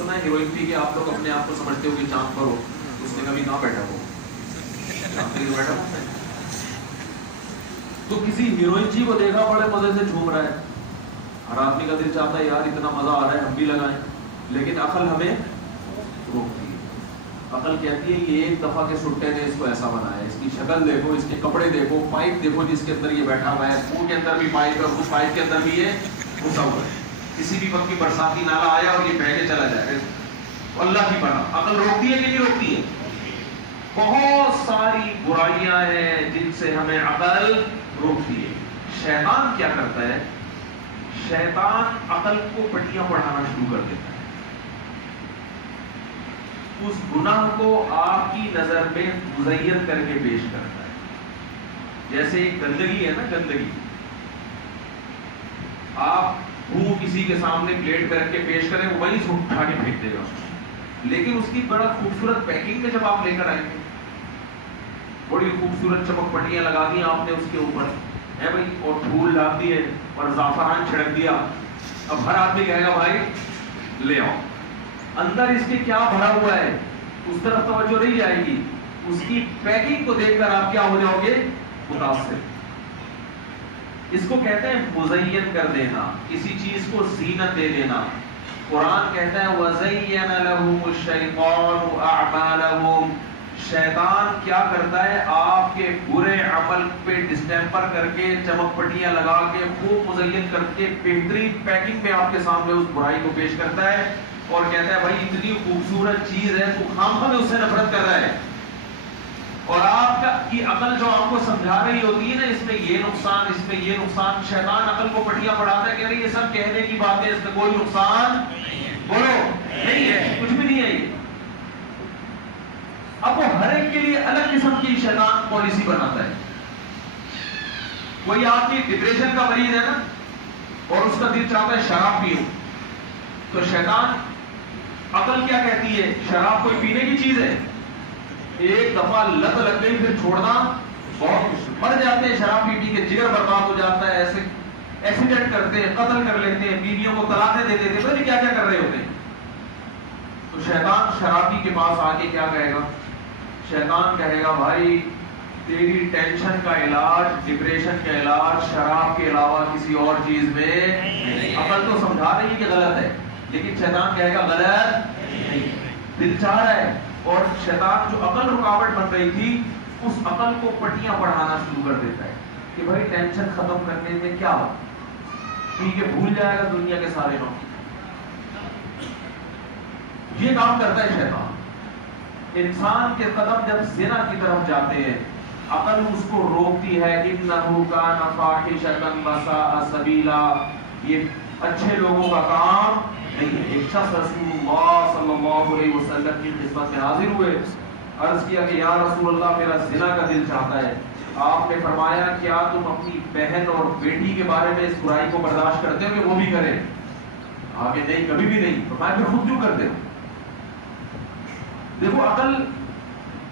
سنا ہے ہیروئن پی کے آپ لوگ اپنے آپ کو سمجھتے ہو کہ چاند پر ہو، اس نے کبھی کہاں بیٹھا ہو، چاند پہ بیٹھا ہو. تو کسی ہیروئن جی کو دیکھا بڑے مزے سے جھوم رہا ہے، ہر آدمی کا دل چاہتا ہے یار اتنا مزہ آ رہا ہے ہم بھی لگائیں، لیکن عقل ہمیں روکتی ہے. عقل کہتی ہے یہ ایک دفعہ کے سٹے نے اس کو ایسا بنایا ہے، اس کی شکل دیکھو، اس کے کپڑے دیکھو، پائپ دیکھو جس کے اندر یہ بیٹھا ہوا ہے، منہ کے اندر بھی پائپ ہے، اس پائپ کے اندر بھی یہ گھسا ہوا ہے. کسی بھی وقت کی برساتی نالا آیا اور یہ بہہ کے چلا جائے گا. اللہ کی پناہ. عقل روکتی ہے کہ نہیں روکتی ہے؟ بہت ساری برائیاں ہیں جن سے ہمیں عقل روکتی ہے. شیطان کیا کرتا ہے؟ شیطان عقل کو پٹیاں پڑھانا شروع کر دیتا ہے. اس گناہ کو آپ کی نظر میں مزین کر کے پیش کرتا ہے. جیسے ایک گندگی ہے نا، گندگی آپ منہ کسی کے سامنے پلیٹ کر کے پیش کریں وہ وہیں سے اٹھا کے پھینک دے گا، لیکن اس کی بڑا خوبصورت پیکنگ میں جب آپ لے کر آئیں گے، بڑی خوبصورت چمک پٹیاں لگا دی آپ نے اس کے اوپر ہے بھائی، اور پھول ڈال دیے اور زعفران چھڑک دیا، اب ہر آدمی کہے گا بھائی لے آؤ. اندر اس کے کیا بھرا ہوا ہے اس طرف توجہ نہیں جائے گی. اس کی پیکنگ کو دیکھ کر آپ کیا ہو جاؤ گے؟ متاثر. اس کو کہتے ہیں مزین کر دینا، کسی چیز کو زینت دے دینا. قرآن کہتا ہے وَزَيَّنَ لَهُمُ الشَّيْطَانُ أَعْمَالَهُمْ. شیطان کیا کرتا ہے؟ آپ کے برے عمل پہ ڈسٹیمپر کر کے، چمک پٹیاں لگا کے، خوب مزین کر کے، بہترین پیکنگ پہ آپ کے سامنے اس برائی کو پیش کرتا ہے اور کہتا ہے بھائی اتنی خوبصورت چیز ہے تو خامخواہ اس سے نفرت کر رہا ہے. اور آپ کی عقل جو آپ کو سمجھا رہی ہوتی ہے نا اس میں یہ نقصان، اس میں یہ نقصان، شیطان عقل کو پٹیاں پڑھاتا ہے کہ یہ سب کہنے کی بات ہے، اس میں کوئی نقصان بولو نہیں ہے، کچھ بھی نہیں ہے یہ. اب وہ ہر ایک کے لیے الگ قسم کی شیطان پالیسی بناتا ہے. کوئی آپ کی ڈپریشن کا مریض ہے نا اور اس کا دل چاہتا ہے شراب پیو، تو شیطان عقل کیا کہتی ہے؟ شراب کوئی پینے کی چیز ہے، ایک دفعہ لت لگ گئی پھر چھوڑنا بہت مشکل. مر جاتے ہیں شراب پی پی کے، جگر برباد ہو جاتا ہے، ایسے ایکسیڈنٹ کرتے ہیں، قتل کر لیتے ہیں، بیویوں کو طلاقیں دے دیتے ہیں، پتہ نہیں کیا کیا کر رہے ہوتے ہیں. تو شیطان شرابی کے پاس آ کے کیا کہے گا؟ شیطان کہے گا بھائی تیری ٹینشن کا علاج، ڈپریشن کا علاج شراب کے علاوہ کسی اور چیز میں نہیں. عقل تو سمجھا رہی ہے کہ غلط ہے، لیکن شیطان کہے گا غلط نہیں، دل چاہ رہا ہے. اور شیطان جو عقل رکاوٹ بن رہی تھی اس عقل کو پٹیاں پڑھانا شروع کر دیتا ہے کہ بھائی ٹینشن ختم کرنے میں کیا ہو، پی کے بھول جائے گا دنیا کے سارے لوگ. یہ کام کرتا ہے شیطان. انسان کے قدم جب زنا کی طرف جاتے ہیں عقل اس کو روکتی ہے. انہ کان فاحشۃ وساء سبیلا، یہ اچھے لوگوں کا کام نہیں ہے. ایک شخص رسول اللہ صلی اللہ علیہ وسلم کی خدمت میں حاضر ہوئے، عرض کیا کہ یا رسول اللہ میرا زنا کا دل چاہتا ہے. آپ نے فرمایا کیا تم اپنی بہن اور بیٹی کے بارے میں اس برائی کو برداشت کرتے ہو کہ وہ بھی کریں؟ آگے نہیں، کبھی بھی نہیں. فرمایا پھر خود کیوں کرتے ہو؟ دیکھو عقل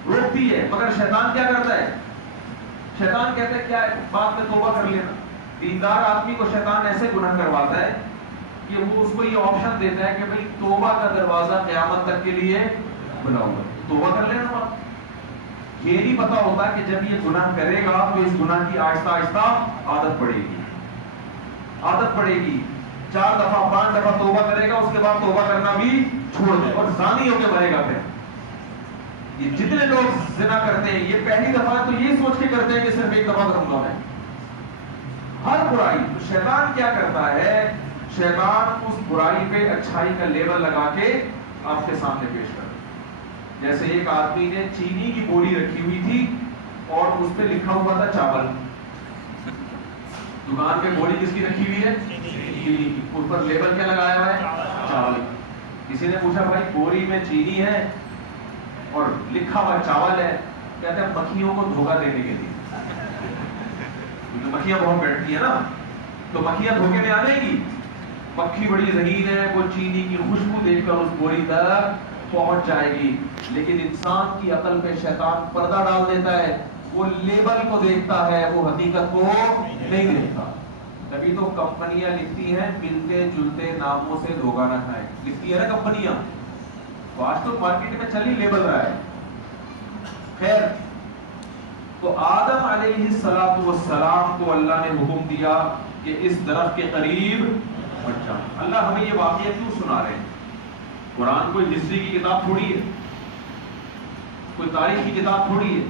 روکتی ہے مگر شیطان کیا کرتا ہے؟ شیطان کہتا ہے کیا بات میں توبہ کر لینا. دیندار آدمی کو شیطان ایسے گناہ کرواتا ہے کہ وہ اس کو یہ آپشن دیتا ہے کہ بھئی توبہ کا دروازہ قیامت تک کے لیے کھلا ہوا ہے، توبہ کر لینا. یہ نہیں پتا ہوتا کہ جب یہ گناہ کرے گا تو اس گناہ کی آہستہ آہستہ عادت پڑے گی، عادت پڑے گی. 4 دفعہ 5 دفعہ توبہ کرے گا، اس کے بعد توبہ کرنا بھی چھوڑ دے اور زانی ہو کے مرے گا. پھر یہ جتنے لوگ زنا کرتے ہیں یہ پہلی دفعہ تو یہ سوچ کے کرتے ہیں کہ صرف ایک دفعہ کروں گا میں. ہر برائی تو شیطان کیا کرتا ہے؟ شیطان اس برائی پہ اچھائی کا لیبل لگا کے آپ کے سامنے پیش کرتا ہے. جیسے ایک آدمی نے چینی کی بوری رکھی ہوئی تھی اور اس پہ لکھا ہوا تھا چاول. دکان پہ بوری کس کی رکھی ہوئی ہے؟ چینی کی. اس پر لیبل کیا لگایا ہوا ہے؟ چاول. کسی نے پوچھا بھائی بوری میں چینی ہے اور لکھا ہوا چاول ہے، کہتے ہیں مکھیوں کو دھوکہ دینے کے لیے. کیونکہ مکھیاں بہت بیٹھتی ہیں نا تو مکھیاں دھوکے میں آ جائیں گی. مکھی بڑی ذہین ہے، وہ چینی کی خوشبو دیکھ کر اس بوری تک پہنچ جائے گی. لیکن انسان کی عقل پہ شیطان پردہ ڈال دیتا ہے. وہ لیبل کو دیکھتا ہے، وہ حقیقت کو نہیں دیکھتا. تبھی تو کمپنیاں لکھتی ہیں ملتے جلتے ناموں سے دھوکہ نہ کھائیں، لکھتی ہے نا کمپنیاں، تو آج تو مارکیٹ میں چل ہی لیبل رہا ہے۔ خیر، تو آدم علیہ السلام کو اللہ نے حکم دیا کہ اس درخت کے قریب مت جاؤ۔ اللہ ہمیں یہ واقعہ کیوں سنا رہے ہیں؟ قرآن کوئی ہسٹری کی کتاب تھوڑی ہے، کوئی تاریخ کی کتاب تھوڑی ہے۔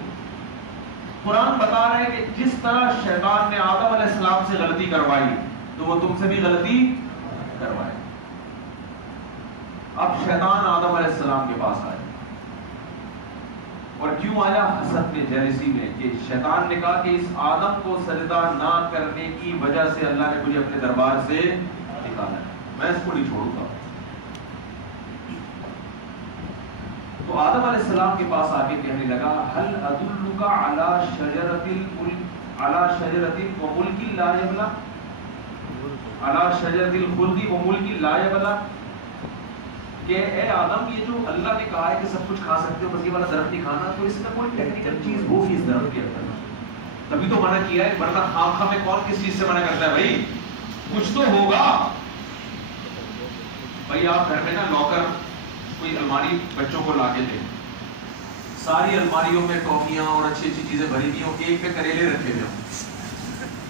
قرآن بتا رہا ہے کہ جس طرح شیطان نے آدم علیہ السلام سے غلطی کروائی تو وہ تم سے بھی غلطی کروائے۔ اب شیطان آدم علیہ السلام کے پاس آئے، اور کیوں آیا؟ حسد میں، جیلسی میں، کہ شیطان نے کہا کہ اس آدم کو سجدہ نہ کرنے کی وجہ سے اللہ نے مجھے اپنے دربار سے نکالا ہے، میں اس کو نہیں چھوڑوں گا۔ تو آدم علیہ السلام کے پاس آ کے کہنے لگا هل ادلک علی شجرۃ الملک علی شجرۃ وملک لا یبلا علی شجرۃ الخلد وملک لا یبلا، کہ اے آدم یہ جو اللہ نے کہا ہے کہ سب کچھ کھا سکتے ہو بس یہ والا درخت نہیں کھانا، تو اس میں کوئی ٹیکنیکل چیز ہوگی اس درخت کے اندر، تبھی تو منع کیا ہے، ورنہ خام خواہ میں کون کس چیز سے منع کرتا ہے بھائی؟ کچھ تو ہوگا۔ بھائی آپ گھر میں نا لاکر کوئی الماری بچوں کو لا کے دیں، ساری الماریوں میں ٹافیاں اور اچھی اچھی چیزیں بھری ہوئی ہوں، ایک پہ کریلے رکھے ہوئے ہوں،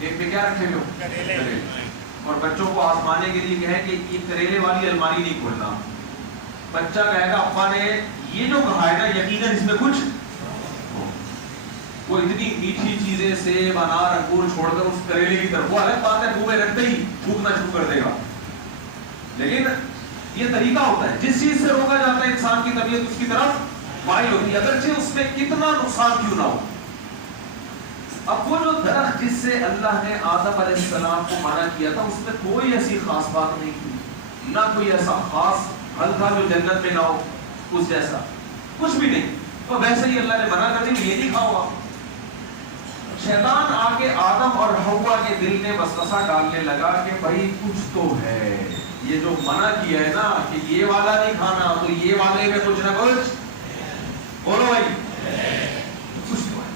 ایک پہ کیا رکھے ہوئے ہوں؟ کریلے، اور بچوں کو آزمانے کے لیے کہیں کہ یہ کریلے والی الماری نہیں کھولنا، بچہ کہے گا ابا نے یہ جو کہا ہے نا یقیناً اس میں کچھ، وہ اتنی میٹھی چیزیں سیب انار انگور چھوڑ کر اس کریلے کی طرف، وہ الگ بات ہے منہ میں رکھتے ہی تھوکنا شروع کر دے گا، لیکن یہ طریقہ ہوتا ہے، جس چیز سے روکا جاتا ہے انسان کی طبیعت اس کی طرف مائل ہوتی ہے، اگرچہ اس میں کتنا نقصان کیوں نہ ہو۔ اب وہ جو درخت جس سے اللہ نے آدم علیہ السلام کو منع کیا تھا اس میں کوئی ایسی خاص بات نہیں تھی، نہ کوئی ایسا خاص پھل تھا جو جنت میں نہ ہو، اس جیسا کچھ بھی نہیں، تو ویسے ہی اللہ نے منع کر دیا یہ نہیں کھاؤ آپ۔ شیطان آگے آدم اور حوا کے دل میں وسوسہ ڈالنے لگا کہ بھائی کچھ تو ہے، یہ جو منع کیا ہے نا کہ یہ والا نہیں کھانا، تو یہ والے میں کچھ نہ کچھ، بولو بھائی کچھ تو ہے،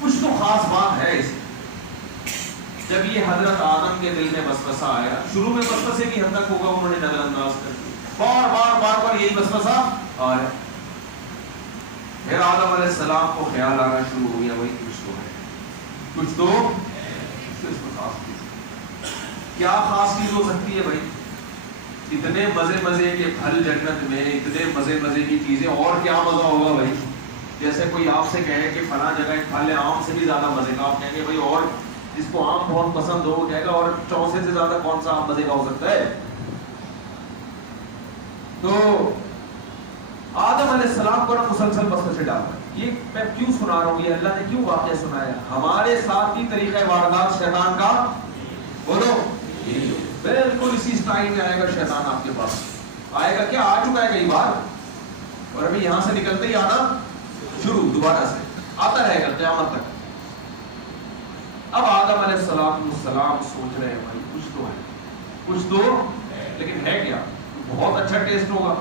کچھ تو خاص بات ہے اس میں۔ جب یہ حضرت آدم کے دل میں وسوسہ آیا، شروع میں وسوسے کی حد تک ہوگا انہوں نے نظر انداز کر دیا، بار بار یہی وسوسہ آیا، پھر آدم علیہ السلام کو خیال آنا شروع ہو گیا وہی کچھ تو ہے، کچھ تو اس میں خاص چیز، کیا خاص چیز ہو سکتی ہے بھائی؟ اتنے مزے کے پھل جنت میں، اتنے مزے کی چیزیں، اور کیا مزہ ہوگا بھائی؟ جیسے کوئی آپ سے کہے کہ فلاں جگہ ایک پھل ہے آم سے بھی زیادہ مزے کا، آپ کہیں گے بھائی اور جس کو آم بہت پسند ہو کہے گا اور چوسے سے زیادہ کون سا آم مزے کا ہو سکتا ہے؟ تو آدم علیہ السلام کو نا مسلسل وسوسے ڈالا، یہ میں کیوں سنا رہا ہوں، یہ اللہ نے کیوں واقعہ سنایا؟ ہمارے ساتھ بھی طریقہ واردات شیطان کا، بولو بالکل اسی سٹائل میں آئے گا شیطان آپ کے پاس، آئے گا کیا، آ چکا ہے کئی بار، اور ابھی یہاں سے نکلتے ہی آنا شروع، دوبارہ سے آتا رہے گا قیامت تک۔ اب آدم علیہ السلام سوچ رہے ہیں بھائی کچھ تو ہے، کچھ تو، لیکن ہے کیا؟ بہت اچھا ٹیسٹ ہوگا۔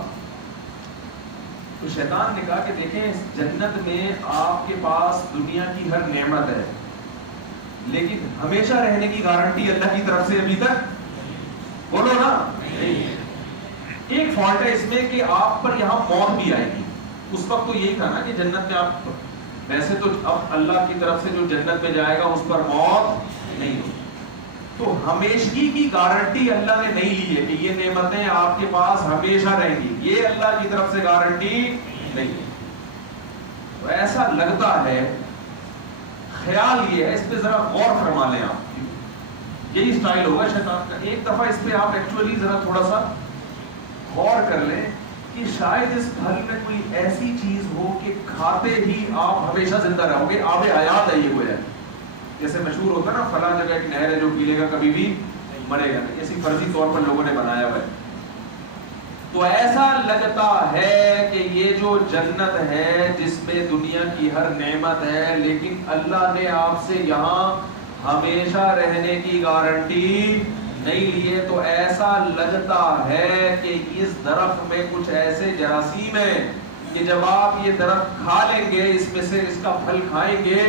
تو شیطان نے کہا کہ دیکھیں جنت میں آپ کے پاس دنیا کی ہر نعمت ہے، لیکن ہمیشہ رہنے کی گارنٹی اللہ کی طرف سے ابھی تک، بولو نا، نہیں۔ ایک فالٹ ہے اس میں کہ آپ پر یہاں موت بھی آئے گی، اس وقت تو یہی تھا نا کہ جنت میں آپ، ویسے تو اب اللہ کی طرف سے جو جنت میں جائے گا اس پر موت نہیں ہوگی، تو ہمیشگی کی گارنٹی اللہ نے نہیں لی ہے کہ یہ نعمتیں آپ کے پاس ہمیشہ رہیں گی، یہ اللہ کی طرف سے گارنٹی نہیں ہے۔ تو ایسا لگتا ہے، خیال یہ ہے، اس پہ ذرا غور فرما لیں آپ، یہی سٹائل ہوگا شیطان کا۔ ایک دفعہ اس پہ آپ ایکچولی ذرا تھوڑا سا غور کر لیں کہ شاید اس پھل میں کوئی ایسی چیز ہو کہ کھاتے ہی آپ ہمیشہ زندہ رہو گے، آب حیات ہے یہ وہ ہے، جیسے مشہور ہوتا ہے نا فلاں جگہ ایک نہر ہے جو پیلے گا کبھی بھی مرے گا نہیں، ایسی فرضی طور پر لوگوں نے بنایا ہوا ہے۔ تو ایسا لگتا ہے کہ یہ جو جنت ہے جس میں دنیا کی ہر نعمت ہے، لیکن اللہ نے آپ سے یہاں ہمیشہ رہنے کی گارنٹی نہیں لیے، تو ایسا لگتا ہے کہ اس درخت میں کچھ ایسے جراثیم ہیں کہ جب آپ یہ درخت کھا لیں گے، اس میں سے اس کا پھل کھائیں گے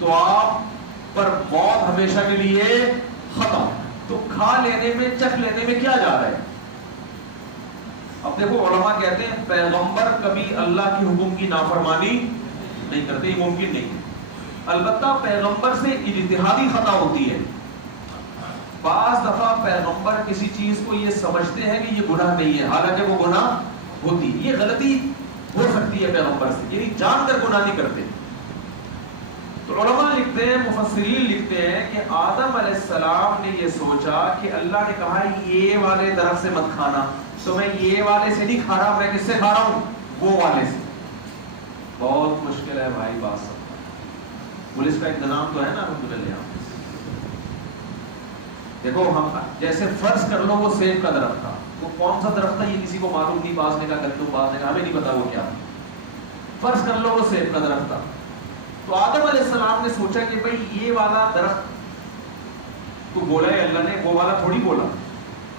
تو آپ پر موت ہمیشہ کے لیے ختم. تو کھا لینے میں چکھ لینے میں کیا جا رہا ہے؟ اب دیکھو علماء کہتے ہیں پیغمبر کبھی اللہ کی حکم کی نافرمانی نہیں کرتے، یہ ممکن نہیں. البتہ پیغمبر سے اجتہادی خطا ہوتی ہے. بعض دفعہ پیغمبر کسی چیز کو یہ سمجھتے ہیں کہ یہ گناہ نہیں ہے، حالانکہ وہ گناہ ہوتی. یہ غلطی ہو سکتی ہے پیغمبر سے، یعنی جان کر گناہ نہیں کرتے. تو علماء لکھتے ہیں، مفسرین لکھتے ہیں کہ آدم علیہ السلام نے یہ سوچا کہ اللہ نے کہا یہ والے درخت سے مت کھانا، تو میں یہ والے سے نہیں کھا رہا، میں کس سے کھا رہا ہوں؟ وہ والے سے. بہت مشکل ہے بھائی بات سب. پولیس کا انتظام تو ہے نا الحمدللہ. دیکھو ہم جیسے فرض کر لو وہ سیب کا درخت تھا، وہ کون سا درخت تھا یہ کسی کو معلوم نہیں، بعض نے کہا گندم، بعض نے کہا ہمیں نہیں پتا وہ کیا. فرض کر لو وہ سیب کا درخت تھا. تو آدم علیہ السلام نے سوچا کہ بھئی یہ والا درخت تو بولا ہے اللہ نے، وہ والا تھوڑی بولا.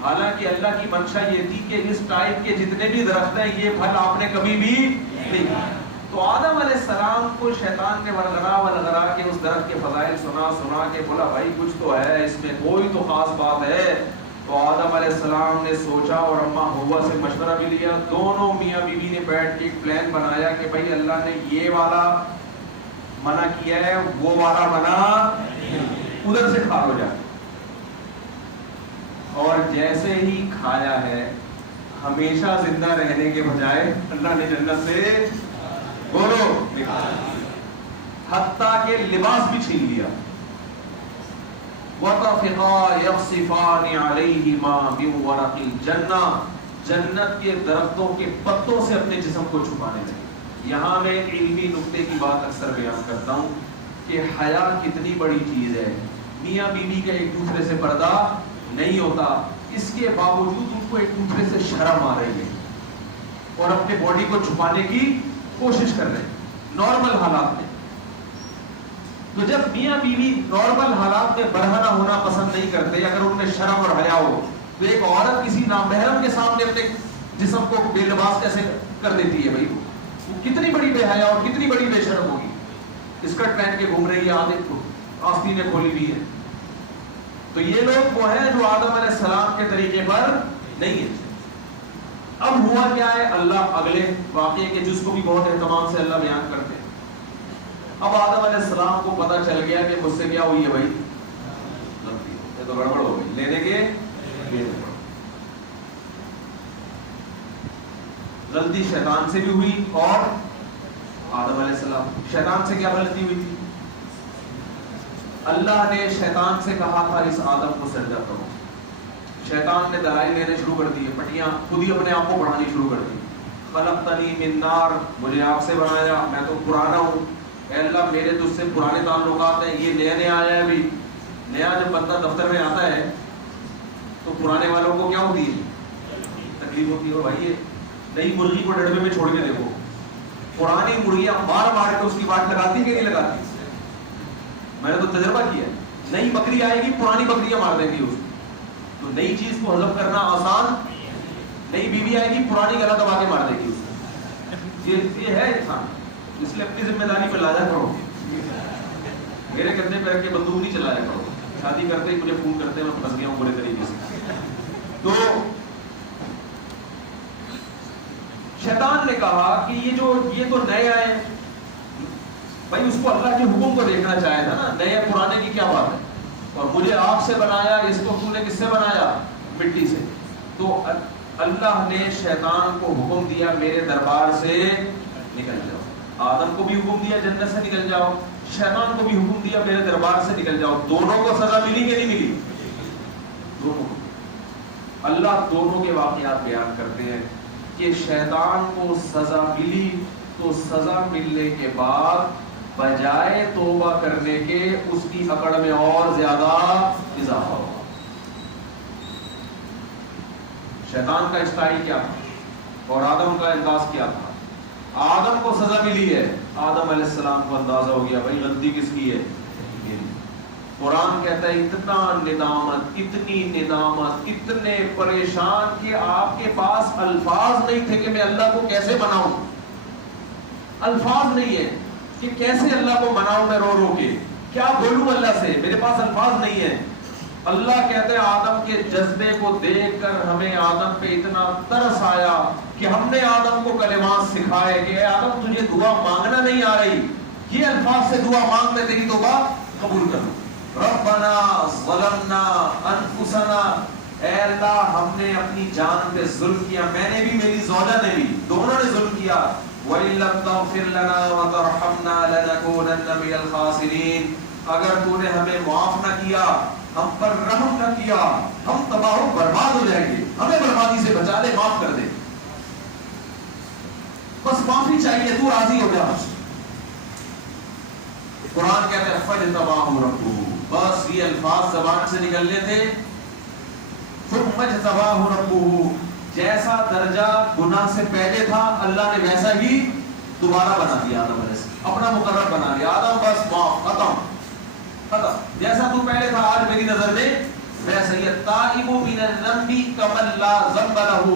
حالانکہ اللہ کی منشا یہ تھی کہ اس ٹائپ کے جتنے بھی درخت ہیں یہ پھل آپ نے کبھی بھی نہیں کھایا. تو آدم علیہ السلام کو شیطان نے ولغرا کے اس درخت کے فضائل سنا کے بولا بھائی کچھ تو ہے اس میں، کوئی تو خاص بات ہے. تو آدم علیہ السلام نے سوچا اور اماں ہوا سے مشورہ بھی لیا. دونوں میاں بیوی نے بیٹھ کے ایک پلان بنایا کہ بھائی اللہ نے یہ والا منع کیا ہے، وہ والا منع ادھر سے کھا لو جا. اور جیسے ہی کھایا ہے ہمیشہ زندہ رہنے کے بجائے اللہ نے جنت سے بولو حتیٰ کہ لباس بھی چھین لیا. وَطَفِقَا يَخْصِفَانِ عَلَيْهِمَا مِنْ وَرَقِ الْجَنَّةِ، جنت کے درختوں کے پتوں سے اپنے جسم کو چھپانے لگے. یہاں میں علمی نقطے کی بات اکثر بیان کرتا ہوں کہ حیا کتنی بڑی چیز ہے. میاں بیوی کا ایک دوسرے سے پردہ نہیں ہوتا، اس کے باوجود ان کو ایک دوسرے سے شرم آ رہی ہے اور اپنے باڈی کو چھپانے کی کوشش کر رہے ہیں نارمل حالات میں. تو جب میاں بیوی نارمل حالات میں برہنہ ہونا پسند نہیں کرتے، اگر ان میں شرم اور حیا ہو، تو ایک عورت کسی نامحرم کے سامنے اپنے جسم کو بے لباس کیسے کر دیتی ہے؟ بھائی وہ کتنی بڑی بے حیا اور کتنی بڑی بے شرم ہوگی. اسکرٹ پہن کے گھوم رہی ہے، آستینیں کھولی ہوئی ہے. تو یہ لوگ وہ ہیں جو آدم علیہ السلام کے طریقے پر نہیں ہیں. اب ہوا کیا ہے؟ اللہ اگلے واقعے کے جس کو بھی بہت اہتمام سے اللہ بیان کرتے ہیں. اب آدم علیہ السلام کو پتا چل گیا کہ مجھ سے کیا ہوئی ہے بھائی، یہ تو گڑبڑ ہو گئی، لینے کے غلطی شیطان سے بھی ہوئی. اور آدم علیہ السلام شیطان سے کیا غلطی ہوئی تھی؟ اللہ نے شیطان سے کہا تھا اس آدم کو سجدہ کرو. شیطان نے دلائل لینے شروع کر دیے، پٹیاں خود ہی اپنے آپ کو بڑھانی شروع کر دی. خلقتنی من نار، مجھے آپ سے بنایا، میں تو پرانا ہوں. اے اللہ میرے تجھ سے پرانے تعلقات ہیں، یہ نیا نیا آیا ہے. بھی نیا جب بندہ دفتر میں آتا ہے تو پرانے والوں کو کیا ہوتی ہے؟ تکلیف ہوتی ہے. اور بھائی نئی مرغی کو ڈڑبے میں چھوڑ کے دیکھو، پرانی مرغیاں مار مار کے اس کی واٹ لگاتی کہ نہیں لگاتی؟ میں نے تو تجربہ کیا ہے. نئی بکری آئے گی، پرانی بکریاں مار دیں گی اس کو. تو نئی چیز کو ہضم کرنا آسان. نئی بیوی آئے گی، پرانی گلا دبا کے مار دے گی اس کو. یہ ہے انسان. اس لیے اپنی ذمہ داری پہ لایا کرو. میرے کندھے پہ رکھ کے بندوق نہیں چلایا کرو. شادی کرتے ہی مجھے فون کرتے ہیں میں پھنس گیا ہوں برے طریقے سے. تو شیطان نے کہا کہ یہ تو نئے آئے ہیں بھائی، اس کو اللہ کے حکم کو دیکھنا چاہے تھا نا، نئے پرانے کی کیا بات ہے. اور مجھے آگ سے بنایا، اس کو تو نے کس سے بنایا؟ مٹی سے. تو اللہ نے شیطان کو حکم دیا میرے دربار سے نکل جاؤ. آدم کو بھی حکم دیا جنت سے نکل جاؤ، شیطان کو بھی حکم دیا میرے دربار سے نکل جاؤ. دونوں کو سزا ملی کہ نہیں ملی؟ دونوں کو. اللہ دونوں کے واقعات بیان کرتے ہیں کہ شیطان کو سزا ملی تو سزا ملنے کے بعد بجائے توبہ کرنے کے اس کی اکڑ میں اور زیادہ اضافہ ہوا. شیطان کا اسٹائل کیا تھا اور آدم کا انداز کیا تھا؟ آدم کو سزا ملی ہے، آدم علیہ السلام کو اندازہ ہو گیا بھائی غلطی کس کی ہے. قرآن کہتا ہے اتنا ندامت، اتنی ندامت، اتنے پریشان کہ آپ کے پاس الفاظ نہیں تھے کہ میں اللہ کو کیسے مناؤں. الفاظ نہیں ہے کہ کیسے اللہ کو مناؤں میں رو رو کے. کیا بولوں اللہ سے، میرے پاس الفاظ نہیں ہے. اللہ کہتے ہیں آدم کے جذبے کو دیکھ کر ہمیں آدم پہ اتنا ترس آیا کہ ہم نے آدم کو کلمات سکھائے کہ اے آدم تجھے دعا مانگنا نہیں آ رہی، یہ الفاظ سے دعا مانگ، میں تیری توبہ قبول کروں. ربنا ظلمنا انفسنا، اے اللہ ہم نے اپنی جان پہ ظلم کیا، میں نے بھی میری زوجہ نے بھی، دونوں نے ظلم کیا. وَإِن لَّمْ تَغْفِرْ لَنَا وَتَرْحَمْنَا لَنَكُونَنَّ مِنَ الْخَاسِرِينَ، اگر تو نے ہمیں معاف نہ کیا، ہم پر رحم نہ کیا، ہم تباہ و برباد ہو جائیں گے، ہمیں بربادی سے بچا لے، معاف کر دے، بس معافی چاہیے، تو راضی ہو جا. قرآن کہتے ہیں فَاجْتَبَاهُ رَبُّهُ، بس یہ الفاظ زبان سے نکلنے تھے. ثُمَّ اجْتَبَاهُ رَبُّهُ، جیسا درجہ گناہ سے پہلے تھا اللہ نے ویسا ہی دوبارہ بنا دیا، آدم علیہ السلام اپنا مقرر بنا لیا. آدم بس معاف، ختم ختم، جیسا تو پہلے تھا آج میری نظر میں ویسا ہی. التائب من الذنب کمن لا ذنب له،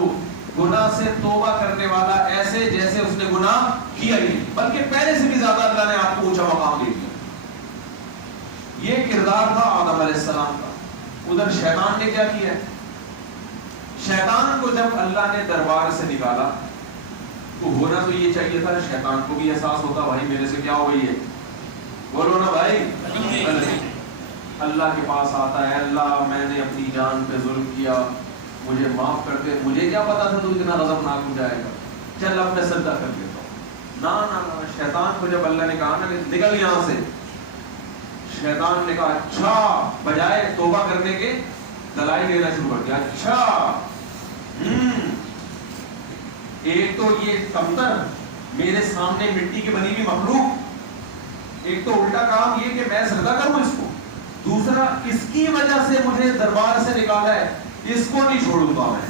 گناہ سے توبہ کرنے والا ایسے جیسے اس نے گناہ کیا ہی نہیں، بلکہ پہلے سے بھی زیادہ اللہ نے آپ کو اونچا مقام دے دیا. یہ کردار تھا آدم علیہ السلام کا. ادھر شیطان نے کیا کیا؟ شیطان کو جب اللہ نے دربار سے نکالا تو ہونا تو یہ چاہیے تھا شیطان کو بھی احساس ہوتا بھائی میرے سے کیا ہو گئی ہے، بولو نا بھائی. اللہ کے پاس آتا ہے، اللہ میں نے اپنی جان پہ ظلم کیا، مجھے معاف کر دے، مجھے کیا پتا تھا تو اتنا غضبناک ہو جائے گا، چل اب میں سجدہ کر لیتا ہوں. نا شیطان کو جب اللہ نے کہا نا کہ نکل یہاں سے، شیطان نے کہا اچھا، بجائے توبہ کرنے کے دلائل دینا شروع کر دیا. اچھا ایک تو یہ کمتر میرے سامنے مٹی کی بنی ہوئی مخلوق، ایک تو الٹا کام یہ کہ میں سجدہ کروں اس کو، دوسرا اس کی وجہ سے مجھے دربار سے نکالا ہے، اس کو نہیں چھوڑوں گا میں.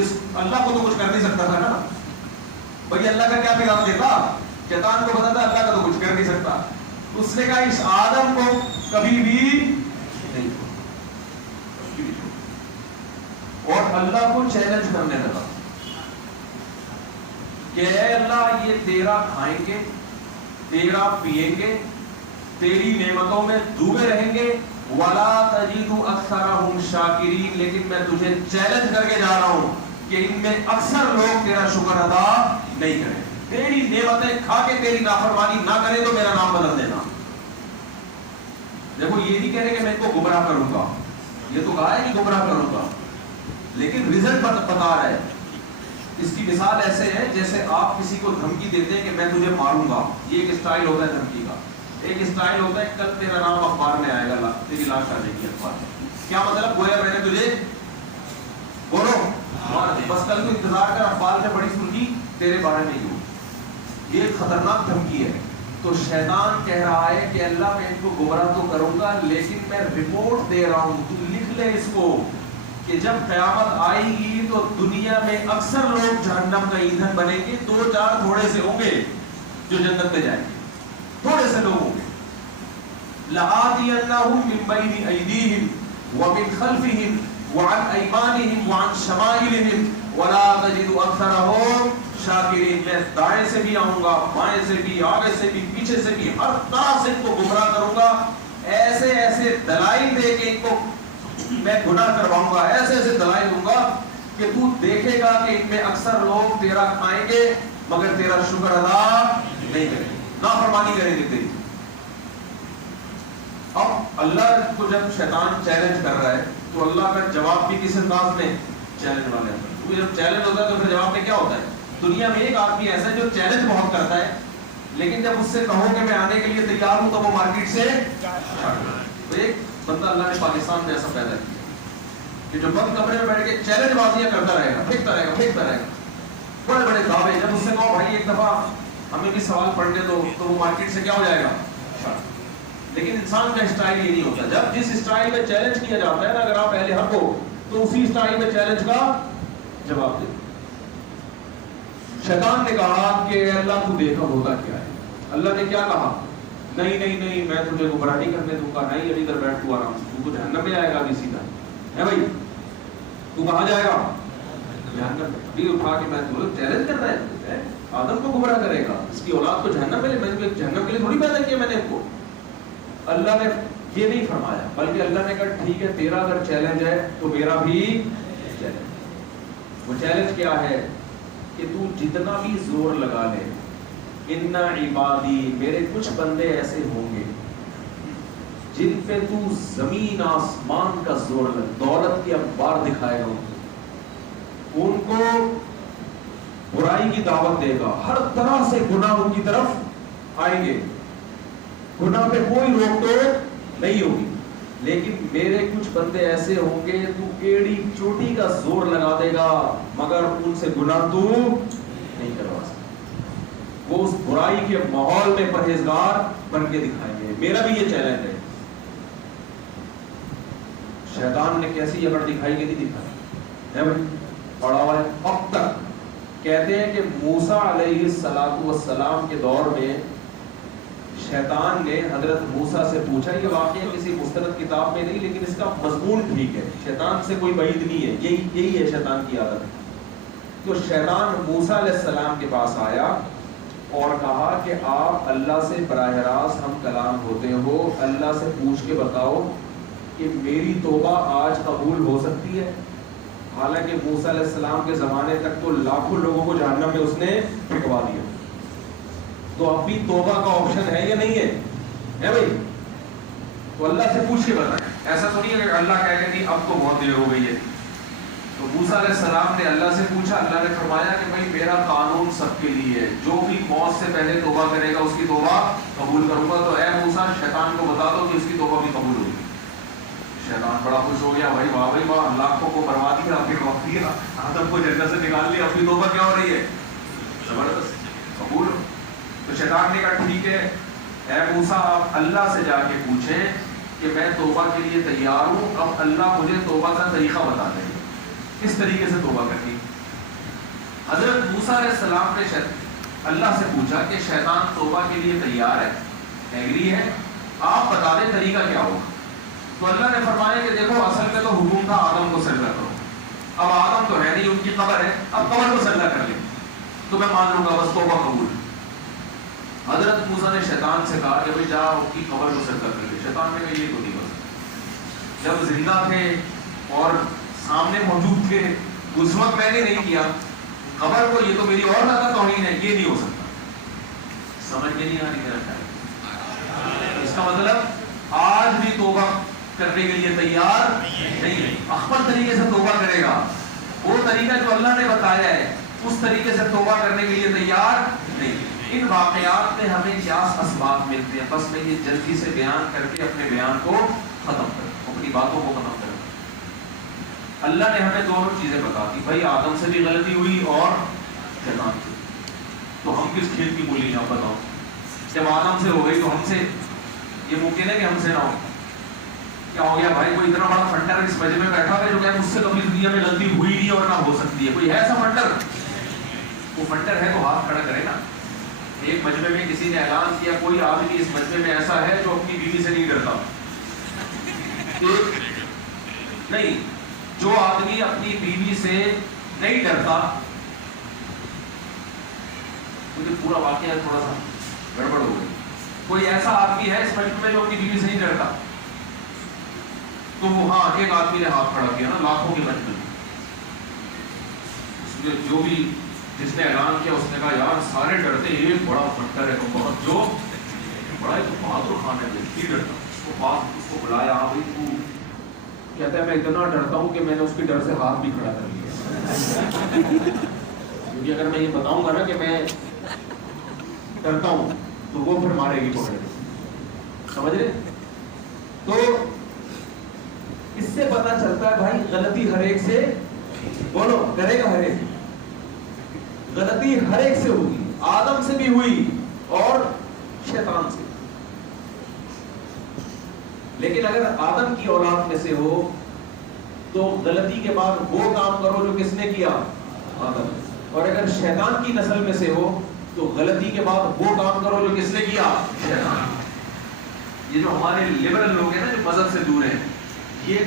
اس اللہ کو تو کچھ کر نہیں سکتا تھا نا بھائی، اللہ کا کیا پیغام دیتا؟ شیطان کو پتا تھا اللہ کا تو کچھ کر نہیں سکتا. اس نے کہا اس آدم کو کبھی بھی نہیں چھوڑ، اور اللہ کو چیلنج کرنے لگا کہ اے اللہ یہ تیرا کھائیں گے، تیرا پیئیں گے، تیری نعمتوں میں ڈوبے رہیں گے، وَلَا تَجِدُ أَكْثَرَهُمْ شَاكِرِينَ، لیکن میں تجھے چیلنج کر کے جا رہا ہوں کہ ان میں اکثر لوگ تیرا شکر ادا نہیں کریں، تیری نعمتیں کھا کے تیری نافرمانی نہ کرے تو میرا نام بدل دینا. دیکھو یہ نہیں کہہ رہے کہ میں ان کو گمراہ کروں گا، یہ تو کہا ہے کہ گمراہ کروں گا، لیکن رزلٹ بتا رہا ہے. اس کی مثال ایسے ہے جیسے آپ کسی کو دھمکی دیتے ہیں کہ میں تجھے ماروں گا، یہ ایک اسٹائل ہوتا ہے دھمکی کا. ایک اسٹائل ہوتا ہے کل تیرا نام اخبار میں آئے گا، تیری لاش آ جائے گی اخبار میں. کیا مطلب؟ گویا میں نے تجھے بولو بس کل تو انتظار کر، اخبار میں بڑی سرخی تیرے بارے میں ہی ہو. یہ ایک خطرناک دھمکی ہے. تو شیطان کہہ رہا ہے کہ اللہ میں ان کو گمراہ تو کروں گا لیکن میں رپورٹ دے رہا ہوں، تو لکھ لے اس کو کہ جب قیامت آئے گی تو دنیا میں اکثر لوگ جہنم کا ایندھن بنیں گے، 2-4 تھوڑے سے ہوں گے جو جنت میں جائیں گے، تھوڑے سے لوگ ہوں گے. لَآتِيَنَّهُم مِّن بَيْنِ أَيْدِيهِمْ وَمِنْ خَلْفِهِمْ وَعَنْ أَيْمَانِهِمْ وَعَنْ شَمَائِلِهِمْ وَلَا تَجِدُ أَكْثَرَهُمْ شاکرین. میں دائیں سے بھی آؤں گا، بائیں سے بھی، آگے سے بھی، پیچھے سے بھی، ہر طرح سے ان کو گمراہ کروں گا. ایسے ایسے دلائل دے کے ان کو میں گناہ کرواؤں گا، ایسے ایسے دلائل دوں گا کہ تو دیکھے گا کہ ان میں اکثر لوگ تیرا کھائیں گے مگر تیرا شکر ادا نہیں کریں گے، نافرمانی کریں گے تیری. اب اللہ کو جب شیطان چیلنج کر رہا ہے تو اللہ کا جواب بھی کس انداز میں؟ چیلنج والے انداز. کیونکہ جب چیلنج ہوتا ہے تو پھر جواب میں کیا ہوتا ہے؟ دنیا میں ایک آدمی ایسا ہے جو چیلنج بہت کرتا ہے لیکن جب اس سے کہو کہ میں آنے کے لیے تیار ہوں تو وہ مارکیٹ سے. تو ایک بندہ اللہ نے پاکستان میں ایسا پیدا کیا کہ جو بند کمرے میں بیٹھ کے چیلنج بازیاں کرتا رہے گا، پھینکتا رہے گا بڑے بڑے دعوے. جب اس سے کہو بھائی ایک دفعہ ہمیں بھی سوال پڑھنے دو تو وہ مارکیٹ سے کیا ہو جائے گا. لیکن انسان کا اسٹائل یہ نہیں ہوتا. جب جس اسٹائل میں چیلنج کیا جاتا ہے نا، اگر آپ اہل حق ہو تو اسی اسٹائل میں چیلنج کا جواب دے. شیطان نے کہا کہ اللہ تو دیکھا ہوتا کیا ہے. اللہ نے کیا کہا؟ نہیں میں تجھے گمراہ نہیں کرنے دوں گا، نہیں ابھی ادھر بیٹھ تو آرام سے، تو جہنم میں جائے گا ابھی سیدھا ہے بھائی. تو کہاں جائے گا؟ جہنم میں. ابھی اٹھا کے میں تجھے چیلنج کر رہا ہے، آدم کو گمراہ کرے گا، اس کی اولاد کو جہنم میں لے. میں جہنم کے لیے تھوڑی پیدا کیا میں نے ان کو. اللہ نے یہ نہیں فرمایا، بلکہ اللہ نے کہا ٹھیک ہے تیرا اگر چیلنج ہے تو میرا بھی چیلنج۔ وہ چیلنج کیا ہے کہ تو جتنا بھی زور لگا لے، ان عبادی، میرے کچھ بندے ایسے ہوں گے جن پہ تو زمین آسمان کا زور لگ، دولت کی انبار دکھائے گا، ان کو برائی کی دعوت دے گا، ہر طرح سے گناہوں کی طرف آئیں گے، گناہ پہ کوئی روک ٹوک نہیں ہوگی، لیکن میرے کچھ بندے ایسے ہوں گے تو ایڑی چوٹی کا زور لگا دے گا مگر ان سے گناہ تو نہیں کروا سکتا۔ وہ اس برائی کے ماحول میں پرہیزگار بن کے دکھائیں گے۔ میرا بھی یہ چیلنج ہے۔ شیطان نے کیسی جبڑ دکھائی کہ نہیں دکھائی ہے بھائی، پڑھا ہوا ہے اب تک۔ کہتے ہیں کہ موسیٰ علیہ السلام کے دور میں شیطان نے حضرت موسیٰ سے پوچھا، یہ واقعہ کسی مستند کتاب میں نہیں لیکن اس کا مضمون ٹھیک ہے، شیطان سے کوئی بعید نہیں ہے، یہی ہے شیطان کی عادت۔ تو شیطان موسیٰ علیہ السلام کے پاس آیا اور کہا کہ آپ اللہ سے براہ راست ہم کلام ہوتے ہو، اللہ سے پوچھ کے بتاؤ کہ میری توبہ آج قبول ہو سکتی ہے؟ حالانکہ موسیٰ علیہ السلام کے زمانے تک تو لاکھوں لوگوں کو جہنم میں اس نے پھینکوا دیا، تو اب بھی توبہ کا آپشن ہے یا نہیں ہے بھائی؟ تو اللہ سے پوچھ کے بتائیں، ایسا تو نہیں ہے کہ اللہ کہے کہ نہیں اب تو بہت دیر ہو گئی ہے۔ تو موسیٰ علیہ السلام نے اللہ سے پوچھا، اللہ نے فرمایا کہ بھائی میرا قانون سب کے لیے ہے، جو بھی موت سے پہلے توبہ کرے گا اس کی توبہ قبول کروں گا۔ تو اے موسیٰ شیطان کو بتا دو کہ اس کی توبہ بھی قبول ہوگی۔ شیطان بڑا خوش ہو گیا، بھائی واہ، لاکھوں کو برباد کیا، پھر وقت دیا، آدم کو جنت سے نکال لیا، اپنی توبہ کیا ہو رہی ہے؟ زبردست قبول۔ تو شیطان نے کہا ٹھیک ہے اے موسیٰ آپ اللہ سے جا کے پوچھیں کہ میں توبہ کے لیے تیار ہوں، اب اللہ مجھے توبہ کا طریقہ بتا دیں، کس طریقے سے توبہ کرنی۔ حضرت موسیٰ علیہ السلام نے اللہ سے پوچھا کہ شیطان توبہ کے لیے تیار ہے، ایگری ہے، آپ بتا دیں طریقہ کیا ہوگا۔ تو اللہ نے فرمایا کہ دیکھو اصل میں تو حکم تھا آدم کو سجدہ کرو، اب آدم تو ہے نہیں، ان کی قبر ہے، اب قبر کو سجدہ کر لیں تو میں مان لوں گا، بس توبہ قبول۔ حضرت موسیٰ نے شیطان سے کہا کہ بھائی جا ان کی قبر کو سجدہ کر لے۔ شیطان نے کہا یہ تو نہیں ہو سکتا، جب زندہ تھے اور سامنے موجود تھے اس وقت میں نے نہیں کیا، قبر کو، یہ تو میری اور زیادہ توہین ہے، یہ نہیں ہو سکتا۔ سمجھ میں نہیں آ رہی میرا خیال؟ اس کا مطلب آج بھی توبہ کرنے کے لیے تیار نہیں ہے، احمد طریقے سے توبہ کرے گا، وہ طریقہ جو اللہ نے بتایا ہے اس طریقے سے توبہ کرنے کے لیے تیار نہیں۔ ان واقعات میں ہمیں کیا اسباب ملتے ہیں، بس میں یہ جلدی سے بیان کر کے اپنے بیان کو ختم کروں، اپنی باتوں کو ختم کروں۔ اللہ نے ہمیں دونوں چیزیں بتا دی، بھائی آدم سے بھی غلطی ہوئی اور شیطان سے، تو ہم کس کھیت کی مولی ہیں آپ بتاؤ؟ جب آدم سے ہو گئی تو ہم سے یہ ممکن ہے کہ ہم سے نہ ہو؟ کیا ہو گیا بھائی؟ کوئی اتنا بڑا فنڈر اس مجمع میں بیٹھا ہے جو کہ مجھ سے کبھی دنیا میں غلطی ہوئی نہیں اور نہ ہو سکتی ہے، کوئی ہے ایسا فنڈر؟ وہ فنڈر ہے تو ہاتھ کھڑا کرے نا۔ ایک مجمع میں کسی نے اعلان کیا کوئی آدمی اس مجمع میں ایسا ہے جو اپنی بیوی سے نہیں ڈرتا، نہیں، جو آدمی اپنی بیوی سے نہیں ڈرتا، مجھے پورا واقعہ تھوڑا سا گڑبڑ ہو گئی، کوئی ایسا آدمی ہے اس مجمع میں جو اپنی بیوی سے نہیں ڈرتا؟ تو وہ ہاں ایک آدمی نے ہاتھ کھڑا کیا نا لاکھوں کے مجمع میں، اس میں جو بھی جس نے اعلان کیا اس نے کہا یار سارے ڈرتے، ایک بڑا فنڈر ہے بہت جو بڑا ایک بہادر خان ہے نہیں ڈرتا، اس کو بلایا، ہاں بھائی تو کہتا ہے میں اتنا ڈرتا ہوں کہ میں نے اس کے ڈر سے ہاتھ بھی کھڑا کر لیا، کیونکہ اگر میں یہ بتاؤں گا نا کہ میں ڈرتا ہوں تو وہ پھر مارے گی پکڑ کے، سمجھ رہے؟ تو اس سے پتا چلتا ہے بھائی غلطی ہر ایک سے، بولو کرے گا ہر ایک، غلطی ہر ایک سے ہوگی، آدم سے بھی ہوئی اور شیطان سے، لیکن اگر آدم کی اولاد میں سے ہو تو غلطی کے بعد وہ کام کرو جو کس نے کیا؟ آدم، اور اگر شیطان کی نسل میں سے ہو تو غلطی کے بعد وہ کام کرو جو کس نے کیا؟ شیطان۔ یہ جو ہمارے لبرل لوگ ہیں نا جو مذہب سے دور ہیں، یہ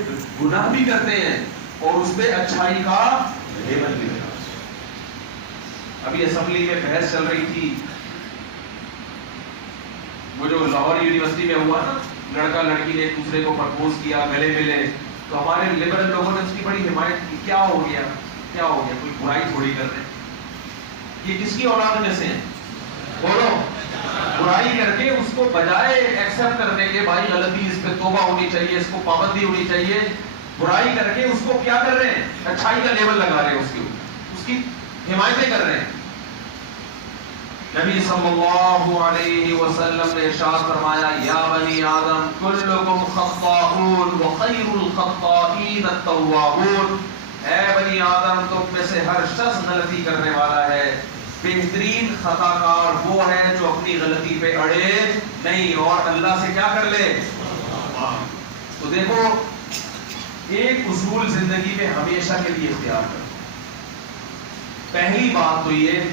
گناہ بھی کرتے ہیں اور اس پہ اچھائی کا لیبل بھی لگا۔ ابھی اسمبلی میں بحث چل رہی تھی، وہ جو لاہور یونیورسٹی میں ہوا نا لڑکا لڑکی نے ایک دوسرے کو پرپوز کیا, گلے ملے, تو ہمارے لبرل لوگوں نے اس کی بڑی حمایت کی. کیا ہو گیا, کیا ہو گیا, کوئی برائی تھوڑی کر رہے. یہ کس کی اولاد میں سے ہیں؟ بولو. برائی کر کے اس کو بجائے ایکسپٹ کرنے کے بھائی غلطی, اس پہ توبہ ہونی چاہیے, اس کو پابندی ہونی چاہیے, برائی کر کے اس کو کیا کر رہے ہیں, اچھائی کا لیبل لگا رہے ہیں, اس کی حمایتیں کر رہے ہیں. نبی صلی اللہ علیہ وسلم نے ارشاد فرمایا, یا بنی آدم کلکم خطاؤون وخیر الخطائین التوابون. اے بنی آدم تم میں سے ہر شخص غلطی کرنے والا ہے, بہترین خطا کار وہ ہے جو اپنی غلطی پہ اڑے نہیں اور اللہ سے کیا کر لے. تو دیکھو ایک اصول زندگی میں ہمیشہ کے لیے اختیار کرو. پہلی بات تو یہ,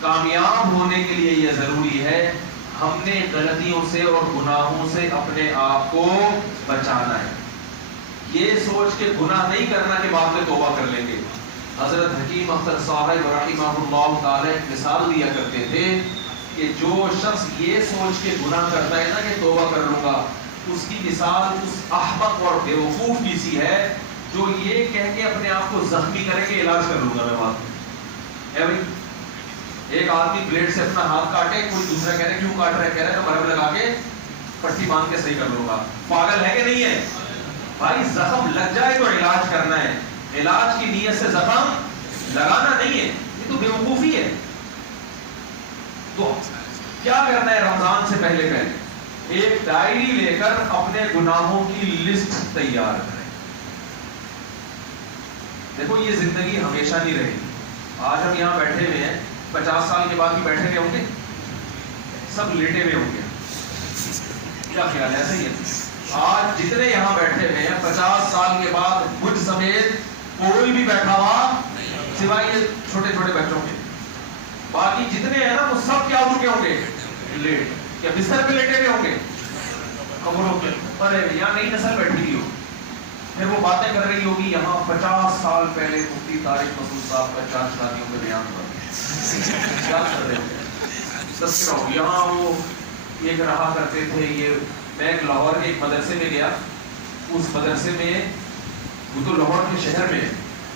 کامیاب ہونے کے لیے یہ ضروری ہے ہم نے غلطیوں سے اور گناہوں سے اپنے آپ کو بچانا ہے. یہ سوچ کے گناہ نہیں کرنا کہ بعد میں توبہ کر لیں گے. حضرت حکیم اختر صاحب رحمہ اللہ تعالی ایک مثال دیا کرتے تھے کہ جو شخص یہ سوچ کے گناہ کرتا ہے نا کہ توبہ کر لوں گا, اس کی مثال اس احمق اور بیوقوف کی سی ہے جو یہ کہہ کے اپنے آپ کو زخمی کرے کہ علاج کر لوں گا میں بعد میں. بھائی ایک آدمی بلیڈ سے اپنا ہاتھ کاٹے, کوئی دوسرا کہہ رہے کیوں کاٹ رہا ہے, کہہ رہا ہے مرہم لگا کے پٹی باندھ کے صحیح کر لوں گا. پاگل ہے کہ نہیں ہے بھائی؟ زخم لگ جائے تو علاج کرنا ہے, علاج کی نیت سے زخم لگانا نہیں ہے. یہ تو بیوقوفی ہے. تو کیا کرنا ہے, رمضان سے پہلے ایک ڈائری لے کر اپنے گناہوں کی لسٹ تیار کریں. دیکھو یہ زندگی ہمیشہ نہیں رہے گی. آج ہم یہاں بیٹھے ہوئے ہیں, 50 سال کے بعد بھی بیٹھے ہوئے ہوں گے, سب لیٹے ہوئے ہوں گے. کیا خیال ہے, ایسے ہی ہے؟ آج جتنے یہاں بیٹھے ہوئے ہیں 50 سال کے بعد مجھ سمیت کوئی بھی بیٹھا ہوا سوائے یہ چھوٹے چھوٹے بچوں کے, باقی جتنے ہیں نا وہ سب کیا ہو چکے ہوں گے, لیٹ. کیا بستر پہ لیٹے ہوئے ہوں گے, قبروں پہ. ارے یہاں نئی نسل بیٹھی ہوئی ہو, پھر وہ باتیں کر رہی ہوگی یہاں 50 سال پہلے مفتی طارق مسعود صاحب کا 4 شادیوں پہ بیان ہوا. کیا کر رہے ہو یہاں, وہ ایک رہا کرتے تھے. یہ میں ایک لاہور کے ایک مدرسے میں گیا, اس مدرسے میں وہ تو لاہور کے شہر میں ہے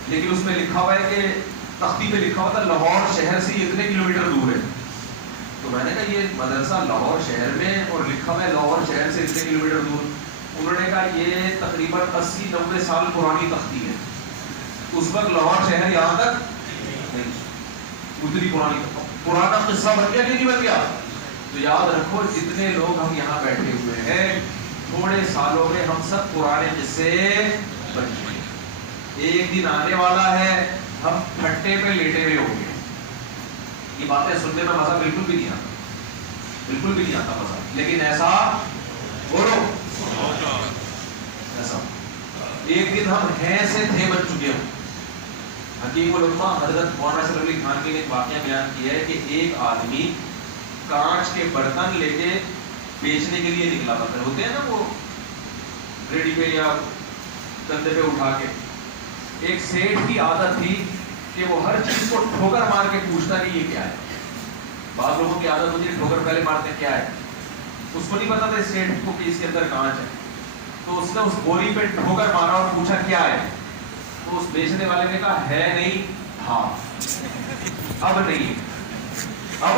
لیکن اس میں لکھا ہوا ہے کہ تختی پہ لکھا ہوا تھا لاہور شہر سے اتنے کلومیٹر دور ہے. تو میں نے کہا یہ مدرسہ لاہور شہر میں اور لکھا ہوا ہے لاہور شہر سے اتنے کلومیٹر دور. انہوں نے کہا یہ تقریباً 80-90 سال پرانی تختی ہے. اس وقت لاہور شہر یہاں تک نہیں, اتنی پرانا قصہ بن گیا کہ نہیں بن گیا. تو یاد رکھو جتنے لوگ ہم یہاں بیٹھے ہوئے ہیں تھوڑے سالوں میں ہم سب پرانے قصے بن گئے. ایک دن آنے والا ہے ہم پھٹے پہ لیٹے ہوئے ہوں گے. یہ باتیں سننے میں مزہ بالکل بھی نہیں آتا, بالکل بھی نہیں آتا مزہ. لیکن ایسا بولو, ایسا ایک دن ہم ہیں سے تھے بن چکے ہوں. حکیم الامہ حضرت مولانا اشرف علی تھانوی نے ایک واقعہ بیان کیا ہے کہ ایک آدمی کانچ کے برتن لے کے بیچنے کے لیے نکلا تھا. ہوتے ہیں نا وہ ریڈی پہ یا کندھے پہ اٹھا کے. ایک سیٹھ کی عادت تھی کہ وہ ہر چیز کو ٹھوکر مار کے پوچھتا کہ یہ کیا ہے. بعض لوگوں کی عادت ہوتی ہے ٹھوکر پہلے مارتے کیا ہے, اس کو نہیں پتا تھا سیٹھ کو کہ اس کے اندر کانچ ہے. تو اس نے اس بوری پہ ٹھوکر مارا اور پوچھا کیا ہے. تو اس بیچنے والے نے کہا ہے نہیں, ہاں اب نہیں, اب.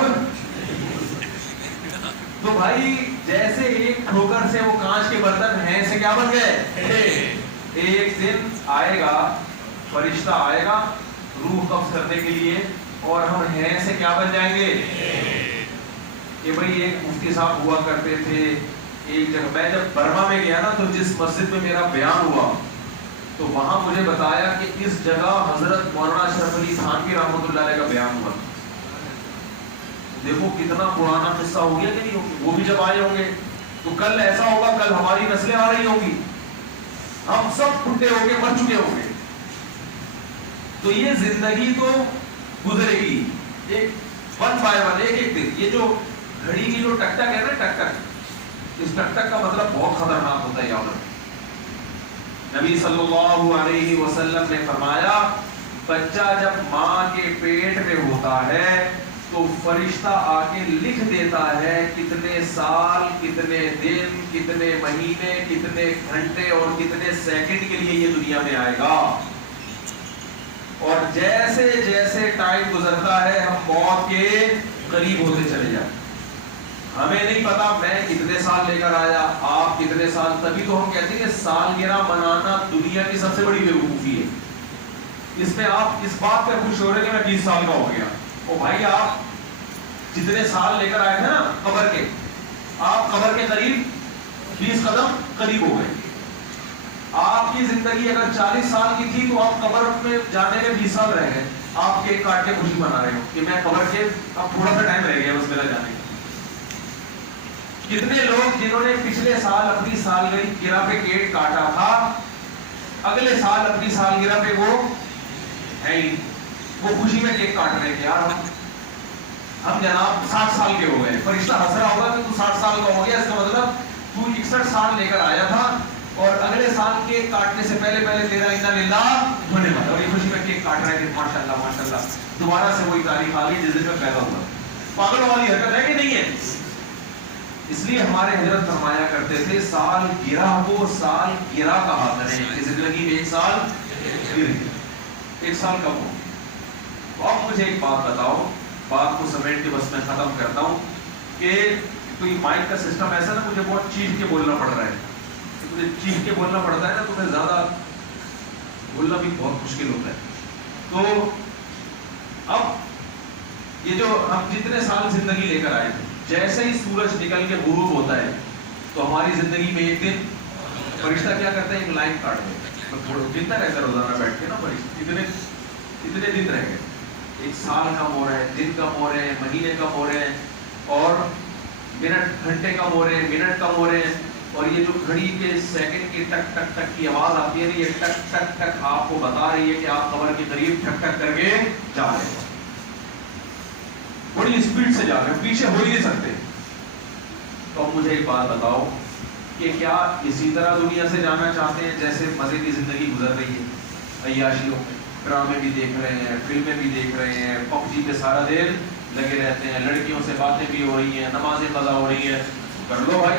تو بھائی جیسے ایک ٹھوکر سے وہ کانچ کے برتن ہیں سے کیا بن گئے. ایک دن آئے گا, فرشتہ آئے گا روح قبض کرنے کے لیے اور ہم ہیں سے کیا بن جائیں گے. کہ بھائی ایک مفتی صاحب ہوا کرتے تھے ایک جگہ. میں جب برما میں گیا نا تو جس مسجد میں میرا بیان ہوا تو وہاں مجھے بتایا کہ اس جگہ حضرت مولانا اشرف علی تھانوی رحمۃ اللہ علیہ کا بیان ہوا. دیکھو کتنا پرانا قصہ ہو گیا کہ نہیں ہوگی. وہ بھی جب آئے ہوں گے تو کل ایسا ہوگا, کل ہماری نسلیں آ رہی ہوں گی, ہم سب ٹوٹے ہوں گے, مر چکے ہوں گے. تو یہ زندگی تو گزرے گی ایک ون بائی ون, ایک ایک دن. یہ جو گھڑی کی جو ٹک ٹک ہے نا, ٹک ٹک, اس ٹک ٹک کا مطلب بہت خطرناک ہوتا ہے. یاد رکھیں نبی صلی اللہ علیہ وسلم نے فرمایا بچہ جب ماں کے پیٹ میں ہوتا ہے تو فرشتہ آ کے لکھ دیتا ہے کتنے سال، کتنے دن، کتنے مہینے، کتنے گھنٹے اور کتنے سیکنڈ کے لیے یہ دنیا میں آئے گا. اور جیسے جیسے ٹائم گزرتا ہے ہم موت کے قریب ہوتے چلے جاتے. ہمیں نہیں پتا میں کتنے سال لے کر آیا، آپ کتنے سال. تبھی تو ہم کہتے ہیں کہ سالگرہ منانا دنیا کی سب سے بڑی بیوقوفی ہے. اس میں آپ اس بات پہ خوش ہو رہے کہ میں 20 سال کا ہو گیا. او بھائی، آپ جتنے سال لے کر آئے تھے نا قبر کے، آپ قبر کے قریب 20 قدم قریب ہو گئے. آپ کی زندگی اگر 40 سال کی تھی تو آپ قبر میں جانے میں 20 سال رہ گئے. آپ کیک کاٹ کے خوشی منا رہے ہو کہ میں قبر کے اب تھوڑا سا ٹائم رہ گیا بس میرا جانے کا. کتنے لوگ جنہوں نے پچھلے سال اپنی سالگرہ پہ کیک کاٹا تھا، اگلے سال اپنی سالگرہ پہ وہ ہے ہی، وہ خوشی میں کیک کاٹ رہے کہ یار ہم جناب 60 سال کے ہو گئے. فرشتہ ہنس رہا ہوگا کہ تو 60 سال کا ہو گیا، اس کا مطلب تو 61 سال لے کر آیا تھا اور اگلے سال کیک کاٹنے سے پہلے تیرا انا للہ ہونے والا. اور یہ خوشی میں کیک کاٹ رہے کہ ماشاءاللہ ماشاءاللہ دوبارہ سے وہی تاریخ آ گئی جس دن میں پیدا ہوا. پاگل والی حرکت ہے کہ نہیں ہے؟ اس لیے ہمارے حضرت فرمایا کرتے تھے سال گرہ کو سال گرہ کہا کریں کہ زندگی میں 1 سال گر گیا. 1 سال کب ہو؟ اب مجھے ایک بات بتاؤ، بات کو سمیٹ کے بس میں ختم کرتا ہوں کہ کوئی مائک کا سسٹم ایسا نا مجھے بہت چیخ کے بولنا پڑ رہا ہے. مجھے چیخ کے بولنا پڑتا ہے نا تو میں زیادہ بولنا بھی بہت مشکل ہوتا ہے. تو اب یہ جو ہم جتنے سال زندگی لے کر آئے تھے، جیسے ہی سورج نکل کے غروب ہوتا ہے تو ہماری زندگی میں ایک دن فرشتہ کیا کرتا ہے، ایک لائن کاٹ دیتا ہے. تھوڑا جتنا رہتا ہے روزانہ بیٹھ کے نا فرشتہ اتنے دن رہ گئے. 1 سال کم ہو رہے ہیں، دن کم ہو رہے ہیں، مہینے کم ہو رہے ہیں اور منٹ گھنٹے کم ہو رہے ہیں، منٹ کم ہو رہے ہیں. اور یہ جو گھڑی کے سیکنڈ کی ٹک ٹک ٹک کی آواز آتی ہے نا، یہ ٹک ٹک ٹک آپ کو بتا رہی ہے کہ آپ قبر کے قریب ٹک ٹک کر کے جا رہے ہیں. بڑی اسپیڈ سے جا رہے ہیں، پیچھے ہو ہی نہیں سکتے. تو مجھے ایک بات بتاؤ کہ کیا اسی طرح دنیا سے جانا چاہتے ہیں جیسے مزے کی زندگی گزر رہی ہے؟ عیاشیوں میں ڈرامے بھی دیکھ رہے ہیں، فلمیں بھی دیکھ رہے ہیں، پب جی پہ سارا دن لگے رہتے ہیں، لڑکیوں سے باتیں بھی ہو رہی ہیں، نمازیں قضا ہو رہی ہیں. کر لو بھائی،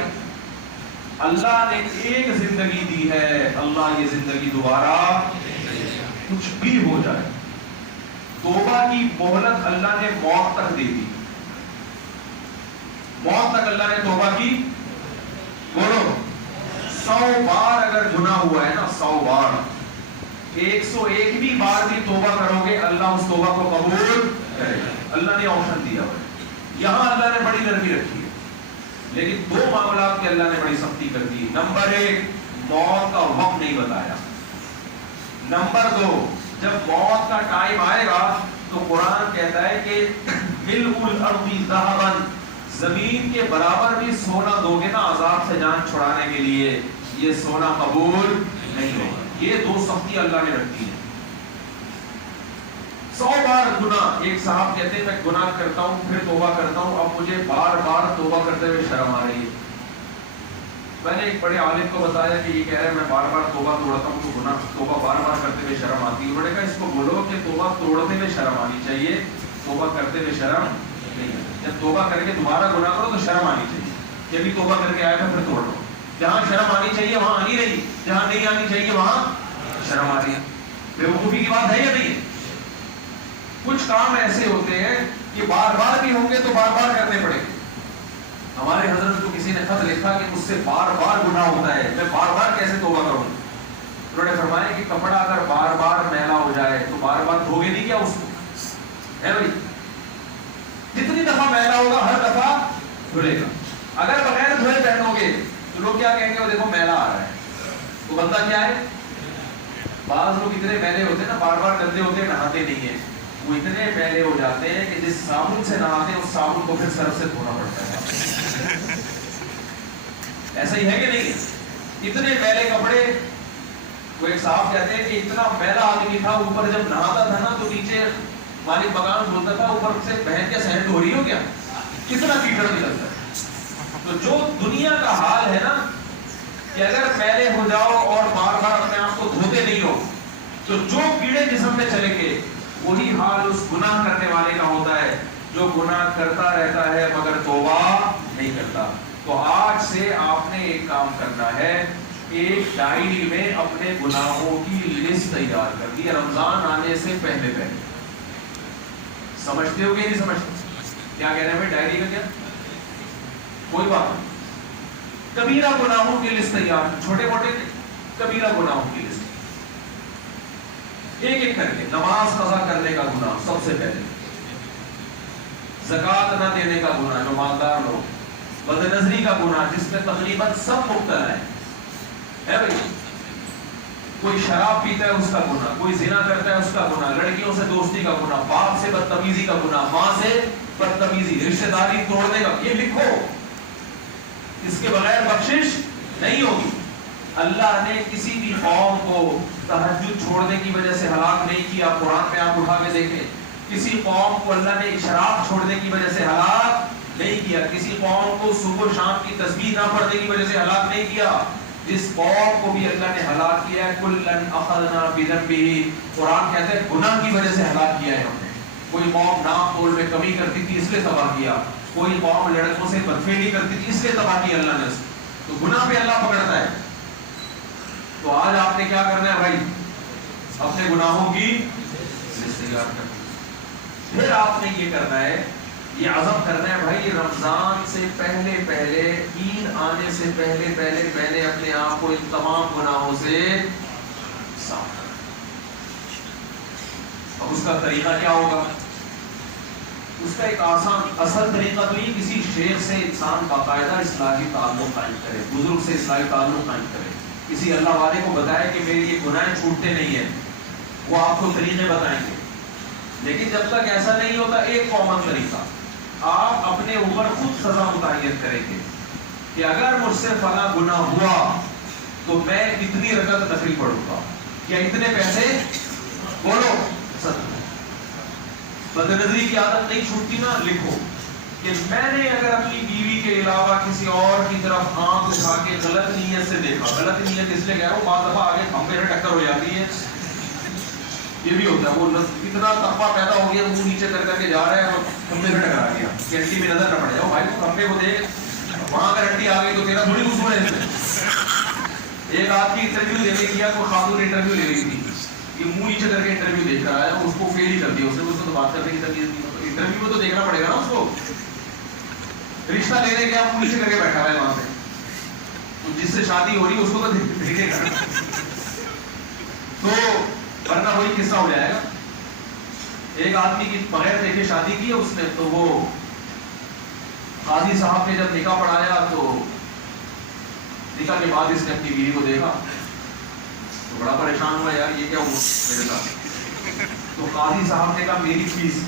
اللہ نے ایک زندگی دی ہے، اللہ یہ زندگی دوبارہ کچھ بھی ہو جائے. توبہ کی مہلت اللہ نے موت تک دے دی. موت تک اللہ نے توبہ کی. بولو 100 بار اگر گناہ ہوا ہے نا، 100 بار، 101ویں بار بھی توبہ کرو گے اللہ اس توبہ کو قبول کرے گا. اللہ نے آپشن دیا ہے. یہاں اللہ نے بڑی نرمی رکھی ہے، لیکن 2 معاملات کے اللہ نے بڑی سختی کر دی. نمبر 1، موت کا وقت نہیں بتایا. نمبر 2، جب موت کا ٹائم آئے گا تو قرآن کہتا ہے کہ ملء الارض ذهبا، زمین کے برابر بھی سونا دو گے نا عذاب سے جان چھڑانے کے لیے، یہ سونا قبول نہیں ہوگا. یہ 2 سختی اللہ نے رکھی ہے. 100 بار گناہ. ایک صاحب کہتے ہیں میں گناہ کرتا ہوں پھر توبہ کرتا ہوں، اب مجھے بار بار توبہ کرتے ہوئے شرم آ رہی ہے. میں نے ایک بڑے عالم کو بتایا کہ یہ کہہ رہا ہے میں بار بار توبہ توڑتا ہوں تو گناہ توبہ بار بار کرتے ہوئے شرم آتی ہے. انہوں نے کہا اس کو بولو کہ توبہ توڑتے ہوئے شرم آنی چاہیے، توبہ کرتے ہوئے شرم نہیں ہے. جب توبہ کر کے دوبارہ گناہ کرو تو شرم آنی چاہیے کہ ابھی توبہ کر کے آیا تھا پھر توڑ لو. جہاں شرم آنی چاہیے وہاں آنی رہی، جہاں نہیں آنی چاہیے وہاں شرم آ رہی ہے. بیوقوفی کی بات ہے یا نہیں ہے؟ کچھ کام ایسے ہوتے ہیں کہ بار بار بھی ہوں گے تو بار بار کرنے پڑیں گے. ہمارے حضرت کو کسی نے خط لکھا کہ مجھ سے بار بار گناہ ہوتا ہے، میں بار بار کیسے توبہ کروں؟ انہوں نے فرمایا کہ کپڑا اگر بار بار میلا ہو جائے تو بار بار دھو گے نہیں کیا اس کو؟ ہے بھائی، جتنی دفعہ میلا ہوگا ہر دفعہ دھلے گا. اگر بغیر دھوئے پہنو گے تو لوگ کیا کہیں گے وہ دیکھو میلا آ رہا ہے. تو بندہ کیا ہے؟ بعض لوگ اتنے میلے ہوتے ہیں نا، بار بار گندے ہوتے ہیں، نہاتے نہیں ہیں. وہ اتنے میلے ہو جاتے ہیں کہ جس صابن سے نہاتے ہیں اس صابن کو پھر سرف سے دھونا پڑتا ہے. ایسا ہی ہے کہ نہیں؟ اتنے میلے کپڑے. وہ ایک صاحب کہتے ہیں کہ اتنا میلا آدمی تھا، اوپر جب نہاتا تھا نا تو نیچے مالک مکان بولتا تھا اوپر سے بہن کیا سینڈ ہو رہی ہو کیا، کتنا کیچڑ نکلتا ہے. تو جو دنیا کا حال ہے نا کہ اگر میلے ہو جاؤ اور بار بار اپنے آپ کو دھوتے نہیں ہو تو جو کیڑے جسم میں چلیں گے وہی حال اس گناہ کرنے والے کا ہوتا ہے جو گناہ کرتا رہتا ہے مگر توبہ نہیں کرتا. تو آج سے آپ نے ایک کام کرنا ہے، ایک ڈائری میں اپنے گناہوں کی لسٹ تیار کر دی رمضان آنے سے پہلے پہلے. سمجھتے ہو کہ نہیں سمجھتے کیا کہہ رہے ہیں بھائی؟ ڈائری کا کیا کوئی بات نہیں. کبیرہ گناہوں کی لسٹ تیار، چھوٹے موٹے کبیرہ گناہوں کی لسٹ ایک ایک کر کے. نماز قضا کرنے کا گناہ سب سے پہلے، زکوٰۃ نہ دینے کا گناہ جو مالدار لوگ، بد نظری کا گناہ جس میں تقریباً سب مبتلا ہے بھائی. کوئی شراب پیتا ہے اس کا گناہ، کوئی زنا کرتا ہے اس کا گناہ، لڑکیوں سے دوستی کا گناہ، باپ سے بدتمیزی کا گناہ، ماں سے بدتمیزی، رشتہ داری توڑنے کا. یہ لکھو، اس کے بغیر بخشش نہیں ہوگی. اللہ نے کسی بھی قوم کو تہجد چھوڑنے کی وجہ سے ہلاک نہیں کیا. قرآن میں آپ اٹھا کے دیکھیں، کسی قوم کو اللہ نے شراب چھوڑنے کی وجہ سے ہلاک نہیں کیا. کسی قوم کو صبح و شام کی تسبیح نہ پڑھنے کی وجہ سے ہلاک نہیں کیا. جس قوم کو بھی اللہ نے ہلاک کیا ہے کلن اخذنا بذنبہ، قرآن کہتا ہے گناہ کی وجہ سے ہلاک کیا ہے ہم نے. کوئی قوم ناپ تول میں کمی کرتی تھی اس لیے تباہ کیا، کوئی قوم لڑکوں سے بدفعلی کرتی تھی اس لیے تباہ کیا اللہ نے. تو گناہ پہ اللہ پکڑتا ہے. تو آج آپ نے کیا کرنا ہے بھائی؟ اپنے گناہوں کی لسٹ تیار کرنا. پھر آپ نے یہ کرنا ہے، یہ عزم کرنا ہے بھائی رمضان سے پہلے پہلے، عید آنے سے پہلے پہلے میں نے اپنے آپ کو ان تمام گناہوں سے صاف کرنا. اب اس کا طریقہ کیا ہوگا؟ اس کا ایک آسان اصل طریقہ تو یہ، کسی شیخ سے انسان باقاعدہ اصلاحی تعلق قائم کرے، بزرگ سے اصلاحی تعلق قائم کرے، کسی اللہ والے کو بتائے کہ میری یہ گناہیں چھوٹتے نہیں ہیں، وہ آپ کو طریقے بتائیں گے. لیکن جب تک ایسا نہیں ہوتا، ایک کامن طریقہ آپ اپنے اوپر خود سزا متعین کریں گے کہ اگر مجھ سے فلاں گناہ ہوا تو میں اتنی رکعت نفل پڑھوں گا یا اتنے پیسے بولو صدقہ. بد نظری کی عادت نہیں چھوٹتی نا، لکھو کہ میں نے اگر اپنی بیوی کے علاوہ کسی اور کی طرف آنکھ اٹھا کے غلط نیت سے دیکھا، غلط نیت اس لیے کہہ رہا ہوں بعض دفعہ آگے کھمبے سے ٹکر ہو جاتی ہے، یہ بھی ہوتا ہے، وہ اتنا تقویٰ پیدا ہو گیا منہ نیچے کر کے جا رہا ہے اور کھمبے سے ٹکرا گیا کہ ہڈی میں نظر نہ پڑ جائے. بھائی تو کھمبے کو دیکھ، وہاں اگر ہڈی آ گئی تو تیرا تھوڑی قصور ہے اس میں. ایک آدمی انٹرویو دینے گیا، کوئی خاتون انٹرویو لے رہی تھی، یہ منہ نیچے کر کے انٹرویو دیکھ رہا ہے، اس کو فیل ہی کر دیا. اس نے تو بات کرنے کی تمیز نہیں، انٹرویو میں تو دیکھنا پڑے گا نا اس کو. رشتہ لینے گیا، منہ نیچے کر کے بیٹھا ہے وہاں پہ، تو جس سے شادی ہو رہی ہے اس کو تو دیکھے گا، تو ورنہ وہی قصہ ہو جائے گا. ایک آدمی کی بغیر دیکھے شادی کی ہے اس نے، تو وہ قاضی صاحب نے جب نکاح پڑھایا تو نکاح کے بعد اس نے اپنی بیوی کو دیکھا تو بڑا پریشان ہوا، یار یہ کیا ہوا میرے ساتھ. تو قاضی صاحب نے کہا میری فیس،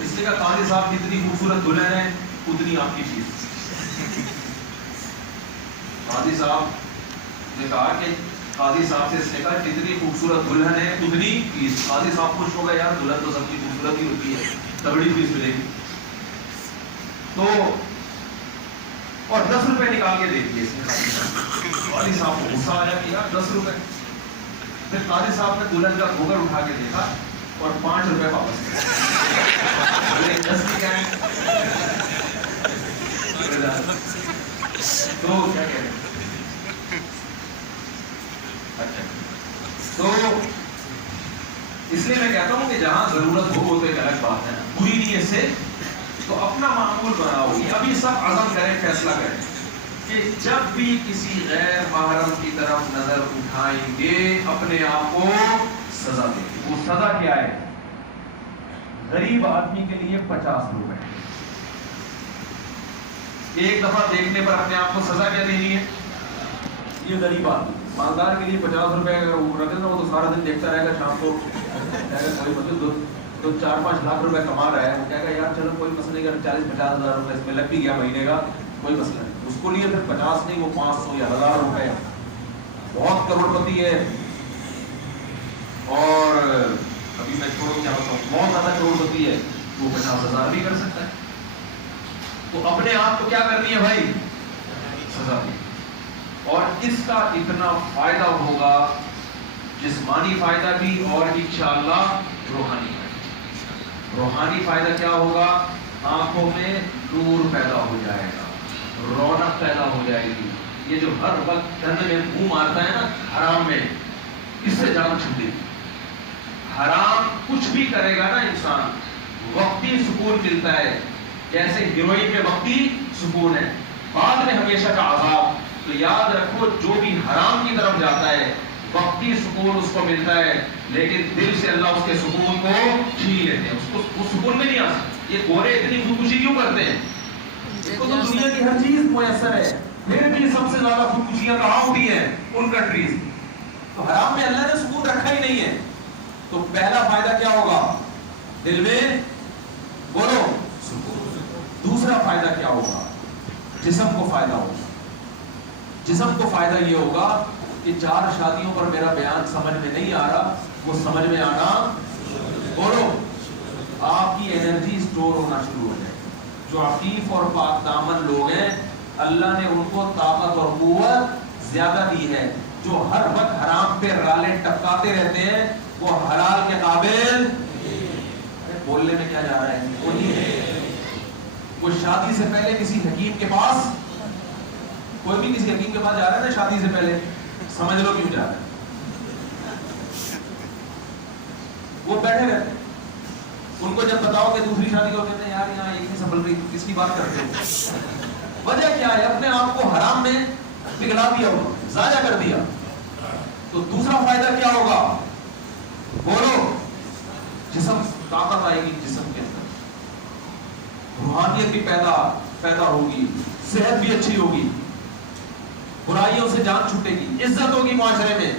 اس نے کہا قاضی صاحب جتنی خوبصورت دلہن ہے اتنی آپ کی فیس. قاضی صاحب نے کہا کہ قاضی صاحب سے اس نے کہا جتنی خوبصورت دلہن ہے اتنی فیس. قاضی صاحب خوش ہو گئے، یار دلہن تو سب کی خوبصورت ہی ہوتی ہے، تگڑی فیس ملے گی. تو اور 10 روپے نکال کے دے دیے اس نے. قاضی صاحب کو غصہ آیا کہ یار 10 روپے. پھر قاضی صاحب نے دلہن کا گھوگر اٹھا کے دیکھا اور 5 روپے واپس کیا. 10 کی کیا ہے تو کیا کہہ رہے ہیں. اچھا تو اس لیے میں کہتا ہوں کہ جہاں ضرورت ہو تو ایک الگ بات ہے، بری نیت سے تو اپنا معمول بناؤ. ابھی سب عزم کریں، فیصلہ کریں کہ جب بھی کسی غیر محرم کی طرف نظر اٹھائیں گے اپنے آپ کو سزا دیں گے. وہ سزا کیا ہے؟ غریب آدمی کے لیے 50 روپے. ایک دفعہ دیکھنے پر اپنے آپ کو سزا کیا دینی ہے؟ یہ غریب آدمی. مالدار کے لیے 50 روپے اگر وہ رکھے نا، وہ تو سارا دن دیکھتا رہے گا، شام کو کوئی مطلب 4-5 لاکھ روپے کما رہا ہے، وہ کہے گا یار چلو کوئی مسئلہ نہیں، اگر 40-50 ہزار روپے اس میں لگ بھی گیا مہینے کا کوئی مسئلہ نہیں. اس کو لیے پھر 50 نہیں، وہ 500 یا 1000 روپے. بہت کروڑ پتی ہے، اور ابھی میں چھوڑوں کیا بتاؤں، بہت زیادہ کروڑ پتی ہے، وہ 50,000 بھی کر سکتا ہے. تو اپنے آپ کو کیا کرنی ہے بھائی؟ سزا دی. اور اس کا اتنا فائدہ ہوگا، جسمانی فائدہ بھی اور انشاءاللہ روحانی فائدہ. روحانی فائدہ کیا ہوگا؟ آنکھوں میں نور پیدا ہو جائے گا، رونق پیدا ہو جائے گی. یہ جو ہر وقت دھن میں منہ مارتا ہے نا حرام میں، اس سے جان چھوٹے گی. حرام کچھ بھی کرے گا نا انسان، وقتی سکون ملتا ہے، جیسے ہیروئن میں وقتی سکون ہے، بعد میں ہمیشہ کا عذاب. تو یاد رکھو جو بھی حرام کی طرف جاتا ہے وقتی سکون اس کو ملتا ہے، لیکن دل سے اللہ اس کے سکون کو چھین لیتے ہیں، اس کو وہ سکون میں نہیں آ سکتا. یہ گورے اتنی خودکشی کیوں کرتے ہیں؟ اس کو تو دنیا کی ہر چیز میسر ہے، پھر بھی سب سے زیادہ خودکشیاں کہاں ہوتی ہیں؟ ان کنٹریز. تو حرام میں اللہ نے سکون رکھا ہی نہیں ہے. تو پہلا فائدہ کیا ہوگا؟ دل میں بولو سکون. دوسرا فائدہ کیا ہوگا؟ جسم کو فائدہ ہوگا. جسم کو فائدہ یہ ہوگا کہ 4 شادیوں پر میرا بیان سمجھ میں نہیں آ رہا، وہ سمجھ میں آنا بولو. آپ کی انرجی سٹور ہونا شروع ہو جائے. جو عفیف اور پاک دامن لوگ ہیں اللہ نے ان کو طاقت اور قوت زیادہ دی ہے. جو ہر وقت حرام پہ رالے ٹپکاتے رہتے ہیں وہ حلال کے قابل بولنے میں کیا جا رہا ہے؟ وہی ہے. وہ شادی سے پہلے کسی حکیم کے پاس، کوئی بھی کسی حکیم کے پاس جا رہا ہے نا شادی سے پہلے، سمجھ لو کیوں جا رہا ہے. وہ بیٹھے رہتے ہیں، ان کو جب بتاؤ کہ دوسری شادی کو، کہتے ہیں یار یہاں ایک ہی سنبھل رہی، کس کی بات کرتے ہیں؟ وجہ کیا ہے؟ اپنے آپ کو حرام میں پگھلا دیا، ضائع کر دیا. تو دوسرا فائدہ کیا ہوگا؟ بولو. جسم طاقت آئے گی، جسم کے اندر روحانیت بھی پیدا ہوگی، صحت بھی اچھی ہوگی، برائیوں سے جان چھوٹے گی، عزت ہوگی معاشرے میں.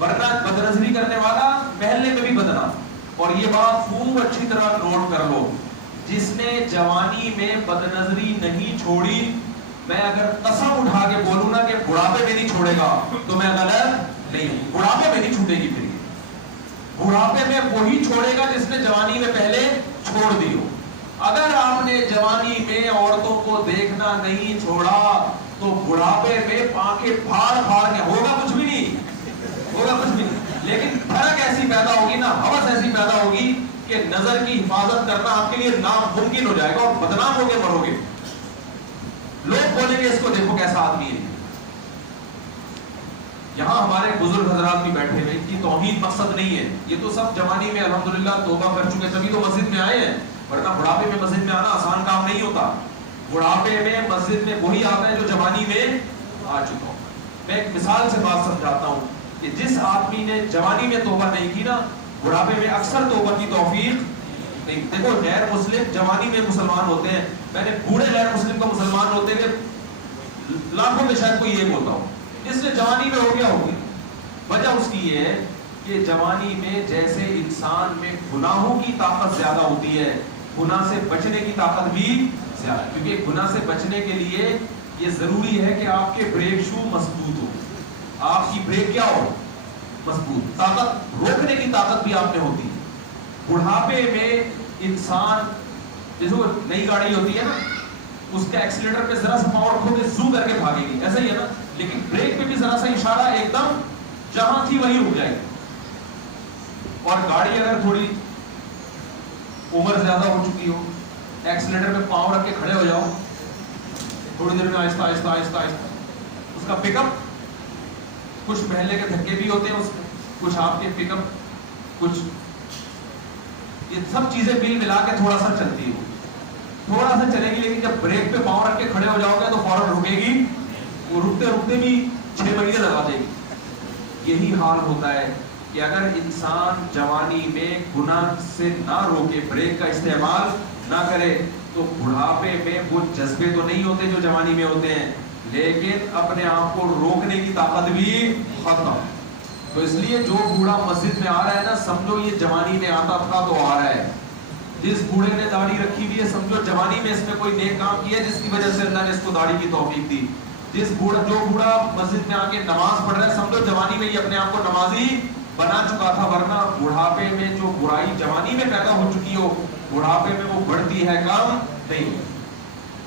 ورنہ بدنظری کرنے والا محلے میں بھی بدنام. اور یہ بات خوب اچھی طرح نوٹ کر لو، جس نے جوانی میں بدنظری نہیں چھوڑی، میں اگر قسم اٹھا کے بولوں نا کہ بڑھاپے میں نہیں چھوڑے گا تو میں غلط نہیں ہوں. بڑھاپے میں نہیں چھوٹے گی. پھر بڑھاپے میں وہی چھوڑے گا جس نے جوانی میں پہلے چھوڑ دی ہو. اگر آپ نے جوانی میں عورتوں کو دیکھنا نہیں چھوڑا تو بڑھاپے میں آنکھیں پھاڑ پھاڑ کے ہوگا کچھ بھی نہیں، ہوگا کچھ بھی نہیں. لیکن فرق ایسی پیدا ہوگی نا، ہوس ایسی پیدا ہوگی کہ نظر کی حفاظت کرنا آپ کے لیے ناممکن ہو جائے گا اور بدنام ہو کے مرو گے. لوگ بولیں گے اس کو دیکھو کیسا آدمی ہے. یہاں ہمارے بزرگ حضرات بھی بیٹھے ہوئے، ان کی توحید مقصد نہیں ہے. یہ تو سب جوانی میں الحمدللہ توبہ کر چکے، تبھی تو مسجد میں آئے ہیں. ورنہ بڑھاپے میں مسجد میں آنا آسان کام نہیں ہوتا. بڑھاپے میں مسجد میں وہی آتا ہے جو جوانی میں آ چکا ہو. میں ایک مثال سے بات سمجھاتا ہوں کہ جس آدمی نے جوانی میں توبہ نہیں کی نا، بڑھاپے میں اکثر توبہ کی توفیق نہیں. دیکھو غیر مسلم جوانی میں مسلمان ہوتے ہیں، میں نے بوڑھے غیر مسلم کو مسلمان ہوتے ہوئے لاکھوں میں شاید کوئی یہ بولتا ہوں. اس نے جوانی میں ہو گیا ہوگی. وجہ اس کی یہ ہے کہ جوانی میں جیسے انسان میں گناہوں کی طاقت زیادہ ہوتی ہے، گناہ سے بچنے کی طاقت بھی زیادہ. کیونکہ گناہ سے بچنے کے لیے یہ ضروری ہے کہ آپ کے بریک شو مضبوط ہو، آپ کی بریک کیا ہو؟ مضبوط. طاقت روکنے کی طاقت بھی آپ میں ہوتی ہے. بڑھاپے میں انسان جیسے وہ نئی گاڑی ہوتی ہے نا، اس کے ایکسیلیٹر پہ ذرا سا پاور رکھو گے زو کر کے بھاگے گی، ایسا ہی ہے نا. لیکن بریک پہ بھی ذرا سا اشارہ ایک دم جہاں تھی وہی رک جائے گی. اور گاڑی اگر تھوڑی عمر زیادہ ہو چکی ہو، ایکسیلیٹر پہ پاؤں رکھ کے کھڑے ہو جاؤ، تھوڑی دیر میں آہستہ آہستہ آہستہ آہستہ اس کا پک اپ، کچھ محلے کے دھکے بھی ہوتے ہیں اس میں، کچھ آپ کے پک اپ، کچھ یہ سب چیزیں مل ملا کے تھوڑا سا چلتی ہو، تھوڑا سا چلے گی. لیکن جب بریک پہ پاؤں رکھ کے کھڑے ہو جاؤ گے تو فوراً رکے گی. وہ رکتے رکتے بھی 6 مہینے لگا دے گی. یہی حال ہوتا ہے کہ اگر انسان جوانی میں گناہ سے نہ روکے، بریک کا استعمال نہ کرے، تو بڑھاپے میں وہ جذبے تو نہیں ہوتے جو جوانی میں ہوتے ہیں، لیکن اپنے آپ کو روکنے کی طاقت بھی ختم. تو اس لیے جو بوڑھا مسجد میں آ رہا ہے نا، سمجھو یہ جوانی میں آتا تھا تو آ رہا ہے. جس بوڑھے نے داڑھی رکھی ہوئی ہے، سمجھو جوانی میں اس نے کوئی نیک کام کیا جس کی وجہ سے اللہ نے اس کو داڑھی کی توفیق دی. جو بوڑھا مسجد میں آ کے نماز پڑھ رہا ہے، سمجھو جوانی میں ہی اپنے آپ کو نمازی بنا چکا تھا. ورنہ بڑھاپے میں جو برائی جوانی میں پیدا ہو چکی ہو، بڑھاپے میں وہ بڑھتی ہے، کم نہیں.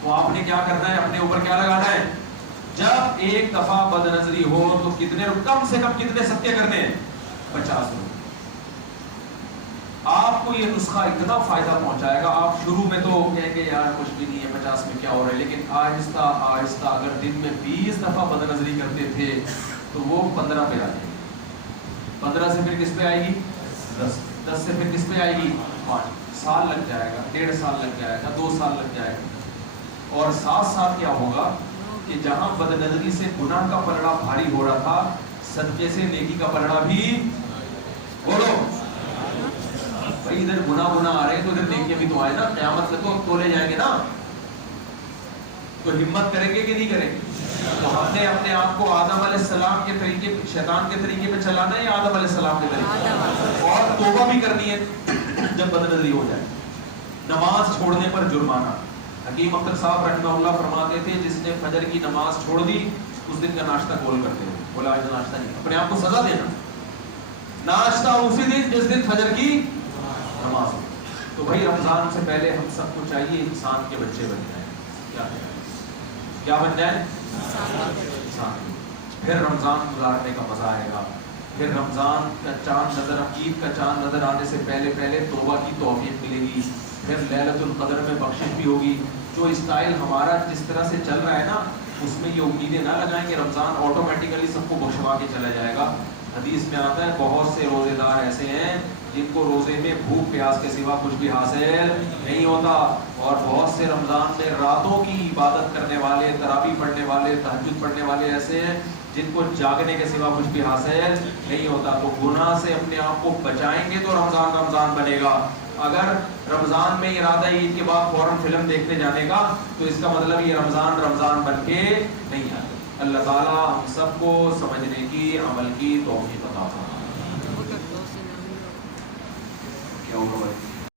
تو آپ نے کیا کرنا ہے؟ اپنے اوپر کیا لگانا ہے؟ جب ایک دفعہ بد نظری ہو تو کتنے کم سے کم کتنے صدقے کرنے ہیں؟ 50 روپے. آپ کو یہ نسخہ اتنا فائدہ پہنچائے گا، آپ شروع میں تو کہیں گے یار کچھ بھی نہیں ہے، 50 میں کیا ہو رہا ہے، لیکن آہستہ آہستہ اگر دن میں 20 دفعہ بد نظری کرتے تھے تو وہ 15 پہ آ جائے گی، 15 سے پھر کس پہ آئے گی، 10 سے پھر کس پہ آئے گی، 5 سال لگ جائے گا، 1.5 سال لگ جائے گا، 2 سال لگ جائے گا، اور ساتھ ساتھ کیا ہوگا کہ جہاں بد نظری سے گناہ کا پلڑا بھاری ہو رہا تھا، صدقے سے نیکی کا پلڑا بھی، بولو بھائی ادھر گناہ آ رہے ہیں تو ادھر نیکیاں بھی تو آئے نا، قیامت سے تو تولے جائیں گے نا، تو ہمت کریں گے کہ نہیں کریں گے؟ تو ہم نے اپنے آپ کو آدم علیہ السلام کے طریقے، شیطان کے طریقے پہ چلانا ہے یا آدم علیہ السلام کے طریقے، اور توبہ بھی کرنی ہے جب بد نظری ہو جائے۔ نماز چھوڑنے پر جرمانہ، حکیم اختر صاحب رحمہ اللہ فرماتے تھے جس نے فجر کی نماز چھوڑ دی اس دن کا ناشتہ کھول کرتے ہو، بولا آج ناشتہ نہیں، اپنے آپ کو سزا دینا، ناشتہ اسی دن جس دن فجر کی نماز ہو۔ تو بھائی رمضان سے پہلے ہم سب کو چاہیے انسان کے بچے بن جائیں، کیا بن جائیں، انسان، پھر رمضان گزارنے کا مزہ آئے گا، پھر رمضان کا چاند نظر، عید کا چاند نظر آنے سے پہلے توبہ کی توفیق ملے گی، پھر لیلۃ القدر میں بخشش بھی ہوگی۔ جو اسٹائل ہمارا جس طرح سے چل رہا ہے نا، اس میں یہ امیدیں نہ لگائیں کہ رمضان آٹومیٹیکلی سب کو بخشوا کے چلا جائے گا۔ حدیث میں آتا ہے بہت سے روزے دار ایسے ہیں جن کو روزے میں بھوک پیاس کے سوا کچھ بھی حاصل نہیں ہوتا، اور بہت سے رمضان میں راتوں کی عبادت کرنے والے، تراویح پڑھنے والے، تہجد پڑھنے والے ایسے ہیں جن کو جاگنے کے سوا کچھ بھی حاصل نہیں ہوتا۔ تو گناہ سے اپنے آپ کو بچائیں گے تو رمضان بنے گا۔ اگر رمضان میں ارادہ عید کے بعد فوراً فلم دیکھنے جانے کا تو اس کا مطلب یہ رمضان بن کے نہیں آتا۔ اللہ تعالیٰ ہم سب کو سمجھنے کی، عمل کی توفیق عطا فرمائے۔ کیا ہوگا بھائی؟